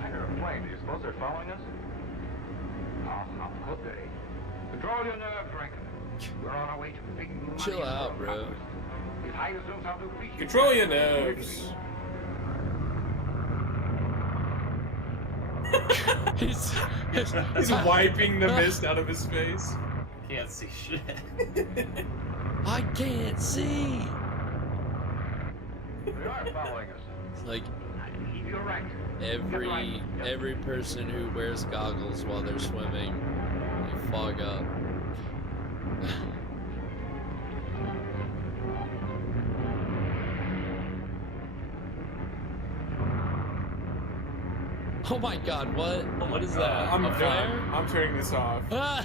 I hear a plane. Do you suppose they're following us? Oh, how could they? Control your nerves, Rankin. We're on our way to big money. Chill out, bro. Control your nerves. He's wiping the mist out of his face. Can't see shit. I can't see. They are following us. It's like You're right. every person who wears goggles while they're swimming, they fog up. Oh my God! What is that? I'm a flare? I'm turning this off. Flare.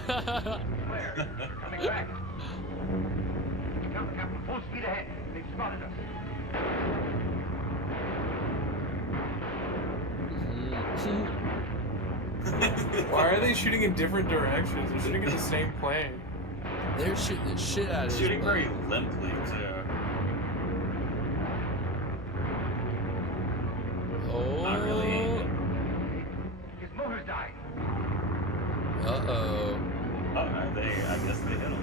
Coming back. Captain, full speed ahead. They've spotted us. Why are they shooting in different directions? They're shooting at the same plane. They're shooting the shit out of Shooting very limply too. Oh. Not really. His motor's died. Uh-oh. I guess they hit him.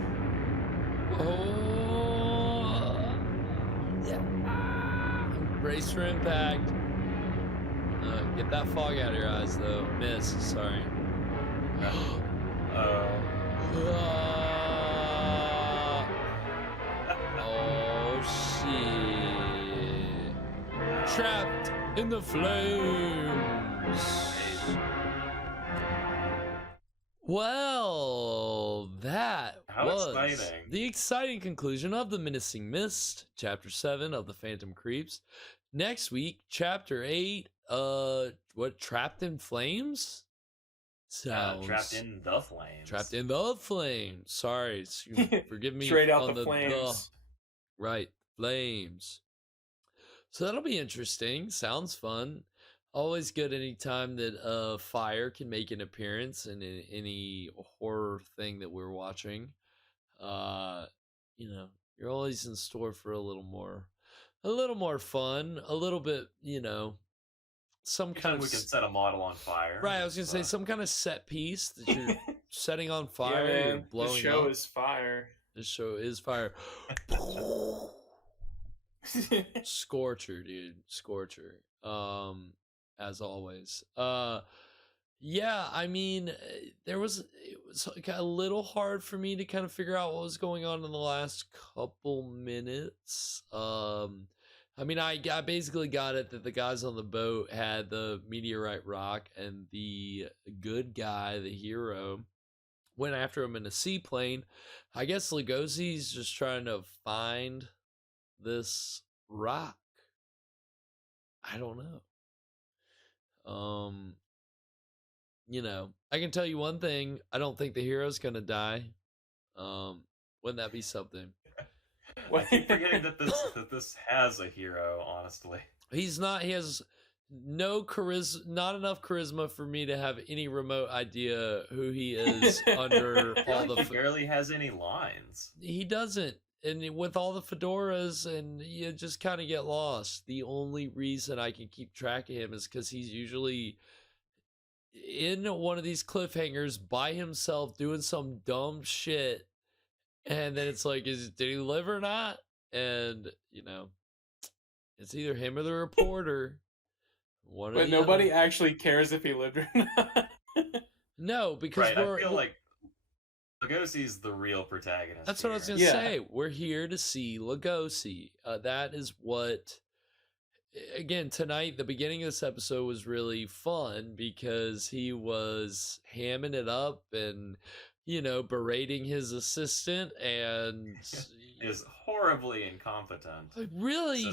Oh. Yeah. Brace for impact. Get that fog out of your eyes, though. Miss. Sorry. Oh, shit. Trapped in the flames. Well, that was exciting. The exciting conclusion of The Menacing Mist, Chapter 7 of The Phantom Creeps. Next week, Chapter 8, what, Trapped in Flames? Sounds... Trapped in the Flames. Trapped in the Flames. Sorry, forgive me. Straight out on the flames. Right, flames. So that'll be interesting. Sounds fun. Always good anytime that fire can make an appearance in any horror thing that we're watching. You know, you're always in store for a little more fun, a little bit, you know, some kind of we can set a model on fire. Right, I was gonna say some kind of set piece that you're setting on fire, Yeah, you're man. blowing This show up. is fire. This show is fire. Scorcher, dude. Scorcher. As always. Yeah, I mean, it was like a little hard for me to kind of figure out what was going on in the last couple minutes. I mean, I basically got it that the guys on the boat had the meteorite rock, and the good guy, the hero, went after him in a seaplane. I guess Lugosi's just trying to find this rock. I don't know. You know, I can tell you one thing. I don't think the hero's gonna die. Wouldn't that be something? I keep forgetting that this has a hero, honestly. He's not. He has no charisma, not enough charisma for me to have any remote idea who he is under all the. He barely has any lines. He doesn't, and with all the fedoras, and you just kind of get lost. The only reason I can keep track of him is because he's usually in one of these cliffhangers by himself doing some dumb shit, and then it's like, did he live or not? And you know, it's either him or the reporter. But nobody actually cares if he lived or not. No, because I feel like Lugosi's the real protagonist. That's what I was gonna say. We're here to see Lugosi. That is what. Again, tonight, the beginning of this episode was really fun because he was hamming it up and, you know, berating his assistant and is horribly incompetent. Really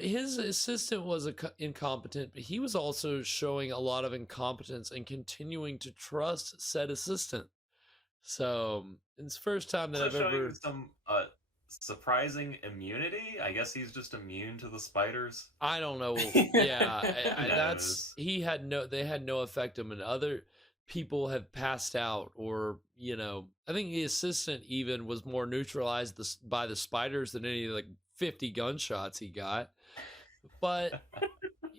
his assistant was incompetent, but he was also showing a lot of incompetence and continuing to trust said assistant. So it's the first time that I've ever some surprising immunity. I guess he's just immune to the spiders. I don't know. Yeah, they had no effect on him, and other people have passed out, or you know, I think the assistant even was more neutralized by the spiders than any like 50 gunshots he got. But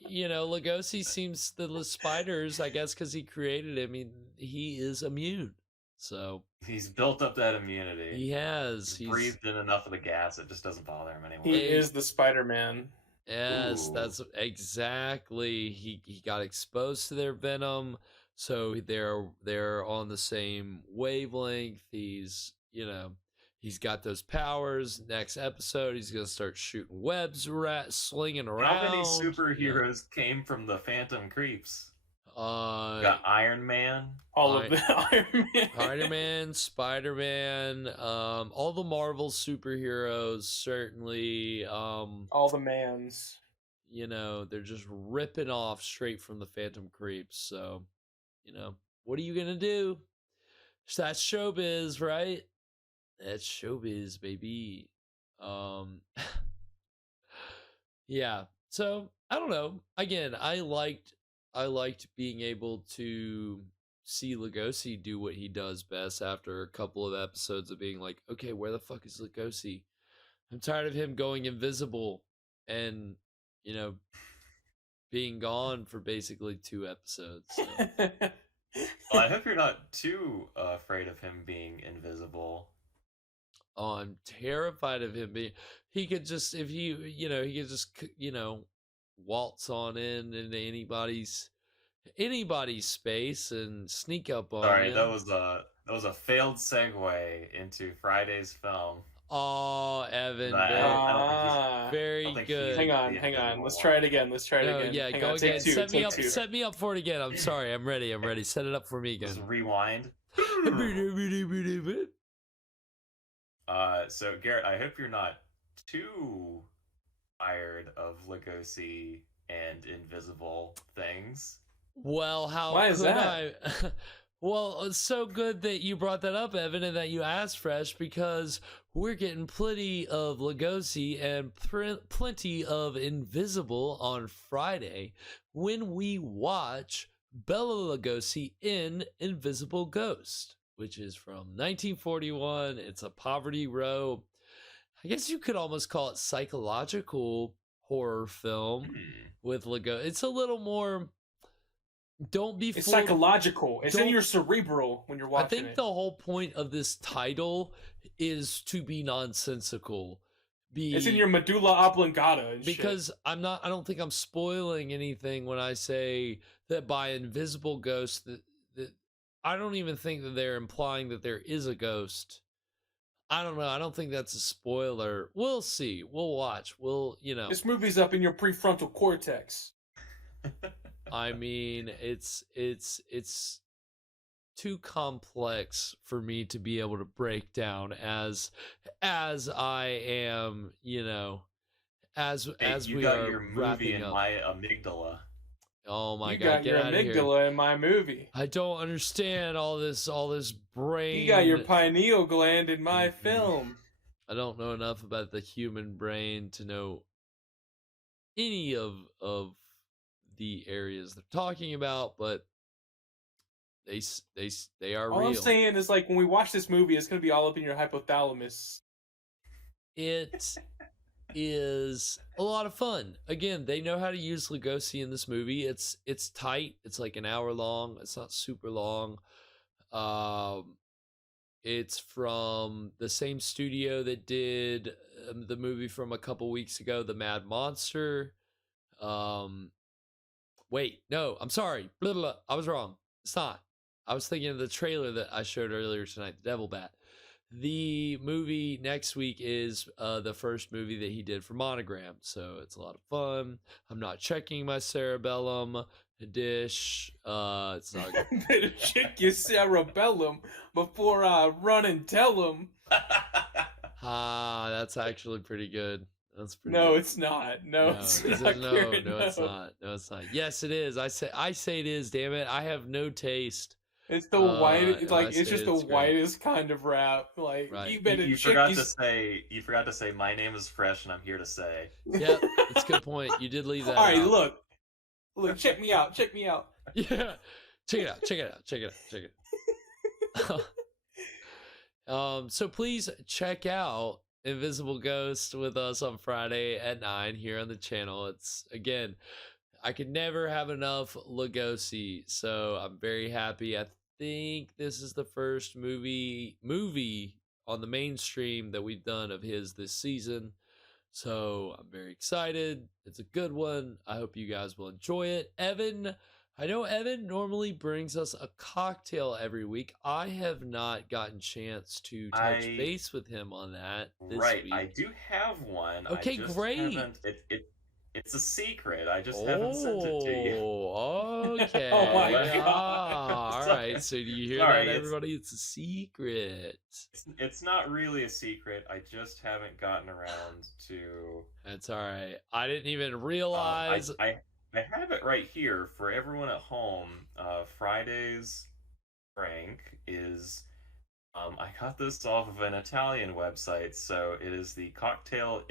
you know, Lugosi seems the spiders, I guess, because he created him. I mean, he is immune. So he's built up that immunity. He has. He's breathed in enough of the gas; it just doesn't bother him anymore. He is the Spider-Man. Yes, that's exactly. He got exposed to their venom, so they're on the same wavelength. He's got those powers. Next episode, he's gonna start shooting webs, slinging around. How many superheroes came from the Phantom Creeps? Got Iron Man. All of the Iron Man, Spider-Man, all the Marvel superheroes, certainly. All the mans. You know, they're just ripping off straight from the Phantom Creeps. So, you know, what are you gonna do? That's showbiz, right? That's showbiz, baby. Yeah. So I don't know. Again, I liked being able to see Lugosi do what he does best after a couple of episodes of being like, okay, where the fuck is Lugosi? I'm tired of him going invisible and, you know, being gone for basically 2 episodes. So. Well, I hope you're not too afraid of him being invisible. Oh, I'm terrified of him being. He could just, if he could just, waltz on into anybody's space and sneak up on. Sorry, him. that was a failed segue into Friday's film. Oh, Evan, very good. Hang on. Let's try it again. Yeah, hang go on. again. Two. Set me up for it again. I'm sorry. I'm ready. Set it up for me again. Just rewind. So Garrett, I hope you're not too tired of Lugosi and invisible things. Well, how Why is could that? Well, it's so good that you brought that up, Evan, and that you asked Fresh, because we're getting plenty of Lugosi and plenty of Invisible on Friday when we watch Bela Lugosi in Invisible Ghost, which is from 1941. It's a Poverty Row. I guess you could almost call it psychological horror film with Lugosi. It's a little more... It's psychological. It's in your cerebral when you're watching it. I think the whole point of this title is to be nonsensical. It's in your medulla oblongata and because I don't think I'm spoiling anything when I say that by Invisible Ghost that I don't even think that they're implying that there is a ghost. I don't know. I don't think that's a spoiler. We'll see. We'll watch. This movie's up in your prefrontal cortex. I mean, it's too complex for me to be able to break down as I am, as you we got are your movie wrapping in up. my amygdala. Oh my you God! got Get your out of here. amygdala in my movie. I don't understand all this brain. You got your pineal gland in my film. I don't know enough about the human brain to know any of the areas they're talking about, but they are all real. I'm saying is, like, when we watch this movie, it's gonna be all up in your hypothalamus. It is a lot of fun. Again, they know how to use Lugosi in this movie. It's tight. It's like an hour long. It's not super long. It's from the same studio that did the movie from a couple weeks ago, The Mad Monster. Wait, no, I'm sorry. Blah, blah, blah. I was wrong. It's not. I was thinking of the trailer that I showed earlier tonight, The Devil Bat. The movie next week is the first movie that he did for Monogram, so it's a lot of fun. I'm not checking my cerebellum dish. It's not good. Better check your cerebellum before I run and tell him. That's actually pretty good. That's pretty no, good. It's not. No, it's not. No, it's not. No, it's not. Yes, it is. I say it is. Damn it! I have no taste. It's the white, like it's just the whitest kind of rap. Like right. You better. You forgot to say. You forgot to say. My name is Fresh, and I'm here to say. Yeah, that's a good point. You did leave that. All right, out. look. Check me out. Check me out. Yeah, check it out. Check it out. Check it out. Check it out. So please check out Invisible Ghost with us on Friday at 9 here on the channel. It's, again, I could never have enough Lugosi, so I'm very happy. I think this is the first movie on the mainstream that we've done of his this season, so I'm very excited. It's a good one. I hope you guys will enjoy it. Evan, I know Evan normally brings us a cocktail every week. I have not gotten chance to touch base with him on that this week. I do have one. Okay, I just great. It's a secret. I just haven't sent it to you. Okay. Oh my God. All right. So do you hear that, everybody? It's a secret. It's not really a secret. I just haven't gotten around to. That's all right. I didn't even realize. I have it right here for everyone at home. Friday's prank is, I got this off of an Italian website, so it is the cocktail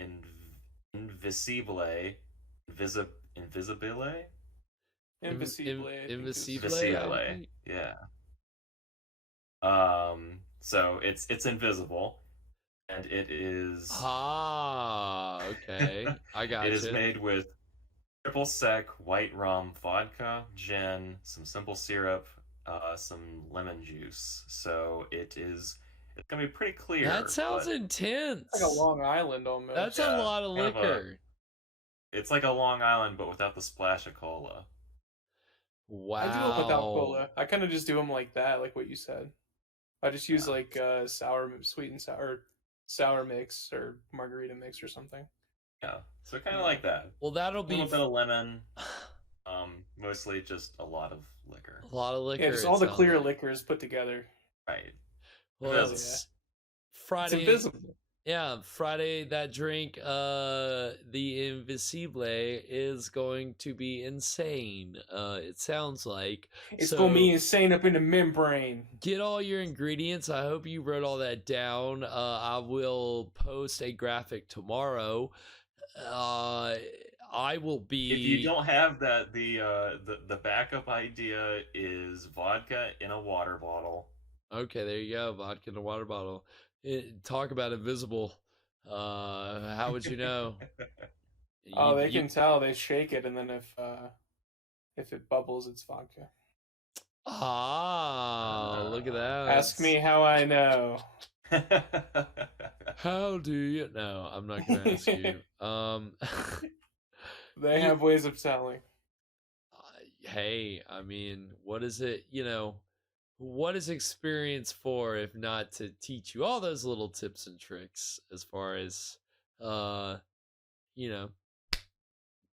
Invisibile. Yeah. So it's invisible, and it is. Okay. I got it. It is made with triple sec white rum, vodka, gin, some simple syrup, some lemon juice. So it's gonna be pretty clear. That sounds intense. Like a Long Island almost. That's a lot of liquor. It's like a Long Island, but without the splash of cola. Wow. I do them without cola. I kind of just do them like that, like what you said. I just use like sweet and sour mix or margarita mix or something. Yeah, so kind of like that. Well, that'll be a little bit of lemon. Mostly just a lot of liquor. A lot of liquor. Yeah, just all the clear liquors put together. Right. Well, it's Friday. It's invisible. yeah, Friday that drink, the Invisible is going to be insane. It sounds like It's gonna be insane up in the membrane. Get all your ingredients. I hope you wrote all that down. I will post a graphic tomorrow. I will be. If you don't have that, the backup idea is vodka in a water bottle. Okay, there you go. Vodka in a water bottle. Talk about invisible. How would you know? They can tell. They shake it, and then if it bubbles, it's vodka. Ah, look at that. Ask me how I know. How do you know? I'm not gonna ask you. They have ways of telling. Hey, I mean, what is it? What is experience for if not to teach you all those little tips and tricks as far as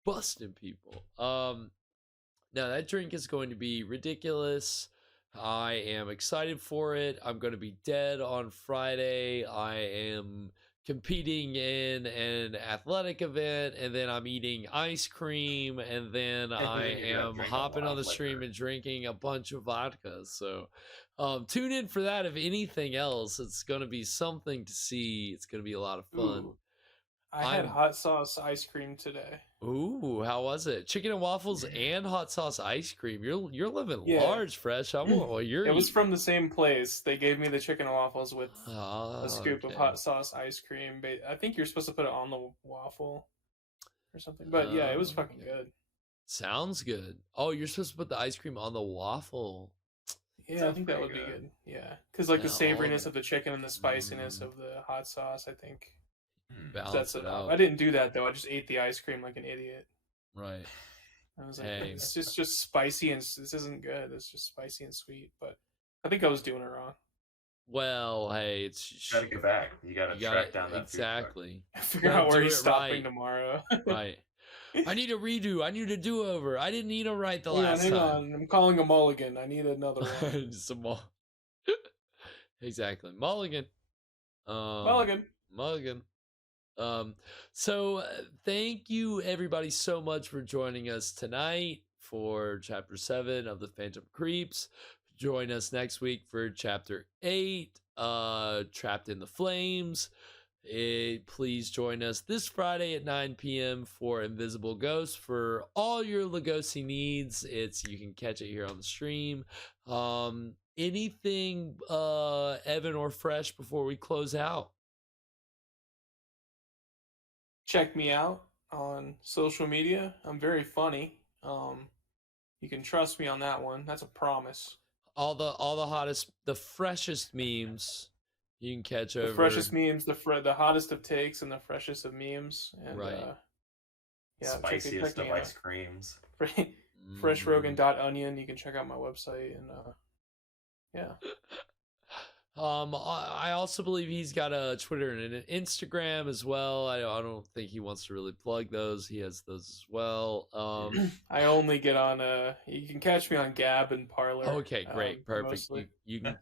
busting people. Now that drink is going to be ridiculous. I am excited for it. I'm going to be dead on Friday. I am competing in an athletic event, and then I'm eating ice cream, and then I am hopping on the stream and drinking a bunch of vodka. So tune in for that. If anything else, it's going to be something to see. It's going to be a lot of fun. Ooh, I had hot sauce ice cream today. Ooh, how was it? Chicken and waffles and hot sauce ice cream. You're living large, Fresh. It was from the same place. They gave me the chicken and waffles with a scoop of hot sauce ice cream. I think you're supposed to put it on the waffle or something. But yeah, it was fucking good. Sounds good. Oh, you're supposed to put the ice cream on the waffle. Yeah, I think that would be good. Yeah, because the savoriness of the chicken and the spiciness of the hot sauce, I think. Balance it out. I didn't do that though. I just ate the ice cream like an idiot. Right. I was like, it's just spicy and this isn't good. It's just spicy and sweet. But I think I was doing it wrong. Well, hey, it's you gotta get back. You gotta track down that exactly. Figure out where he's stopping tomorrow. Right. I need a redo. I need a do-over. I didn't eat a right the last time. Hang on. I'm calling a mulligan. I need another one. Just a exactly. Mulligan. Mulligan. So thank you everybody so much for joining us tonight for chapter 7 of the Phantom Creeps. Join us next week for chapter 8, Trapped in the Flames. Please join us this Friday at 9 p.m. for Invisible Ghost for all your Lugosi needs. You can catch it here on the stream. Anything Evan or Fresh before we close out? Check me out on social media. I'm very funny. You can trust me on that one. That's a promise. All the hottest, the freshest memes you can catch over. The freshest memes, the hottest of takes, and the freshest of memes. And, right. Spiciest of ice creams. Freshrogan.onion. You can check out my website and yeah. I also believe he's got a Twitter and an Instagram as well. I don't think he wants to really plug those. He has those as well. I only get on you can catch me on Gab and Parler. Okay, great, perfect. You can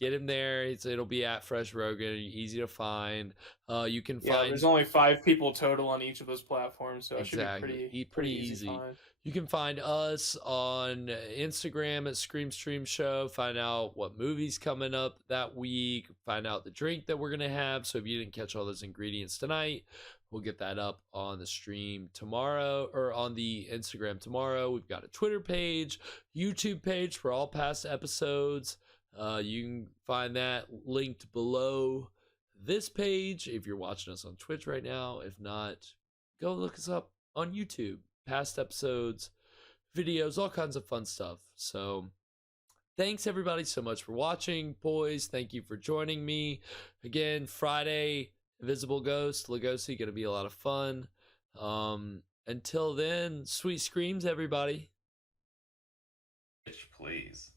get him there. It'll be at Fresh Rogan, easy to find. You can find. There's only 5 people total on each of those platforms, so it should be pretty easy. You can find us on Instagram at Scream Show. Find out what movie's coming up that week. Find out the drink that we're going to have. So if you didn't catch all those ingredients tonight, we'll get that up on the stream tomorrow or on the Instagram tomorrow. We've got a Twitter page, YouTube page for all past episodes. You can find that linked below this page if you're watching us on Twitch right now. If not, go look us up on YouTube. Past episodes, videos, all kinds of fun stuff. So thanks everybody so much for watching. Boys, thank you for joining me. Again, Friday, Invisible Ghost, Lugosi, gonna be a lot of fun. Until then, sweet screams, everybody. Bitch, please.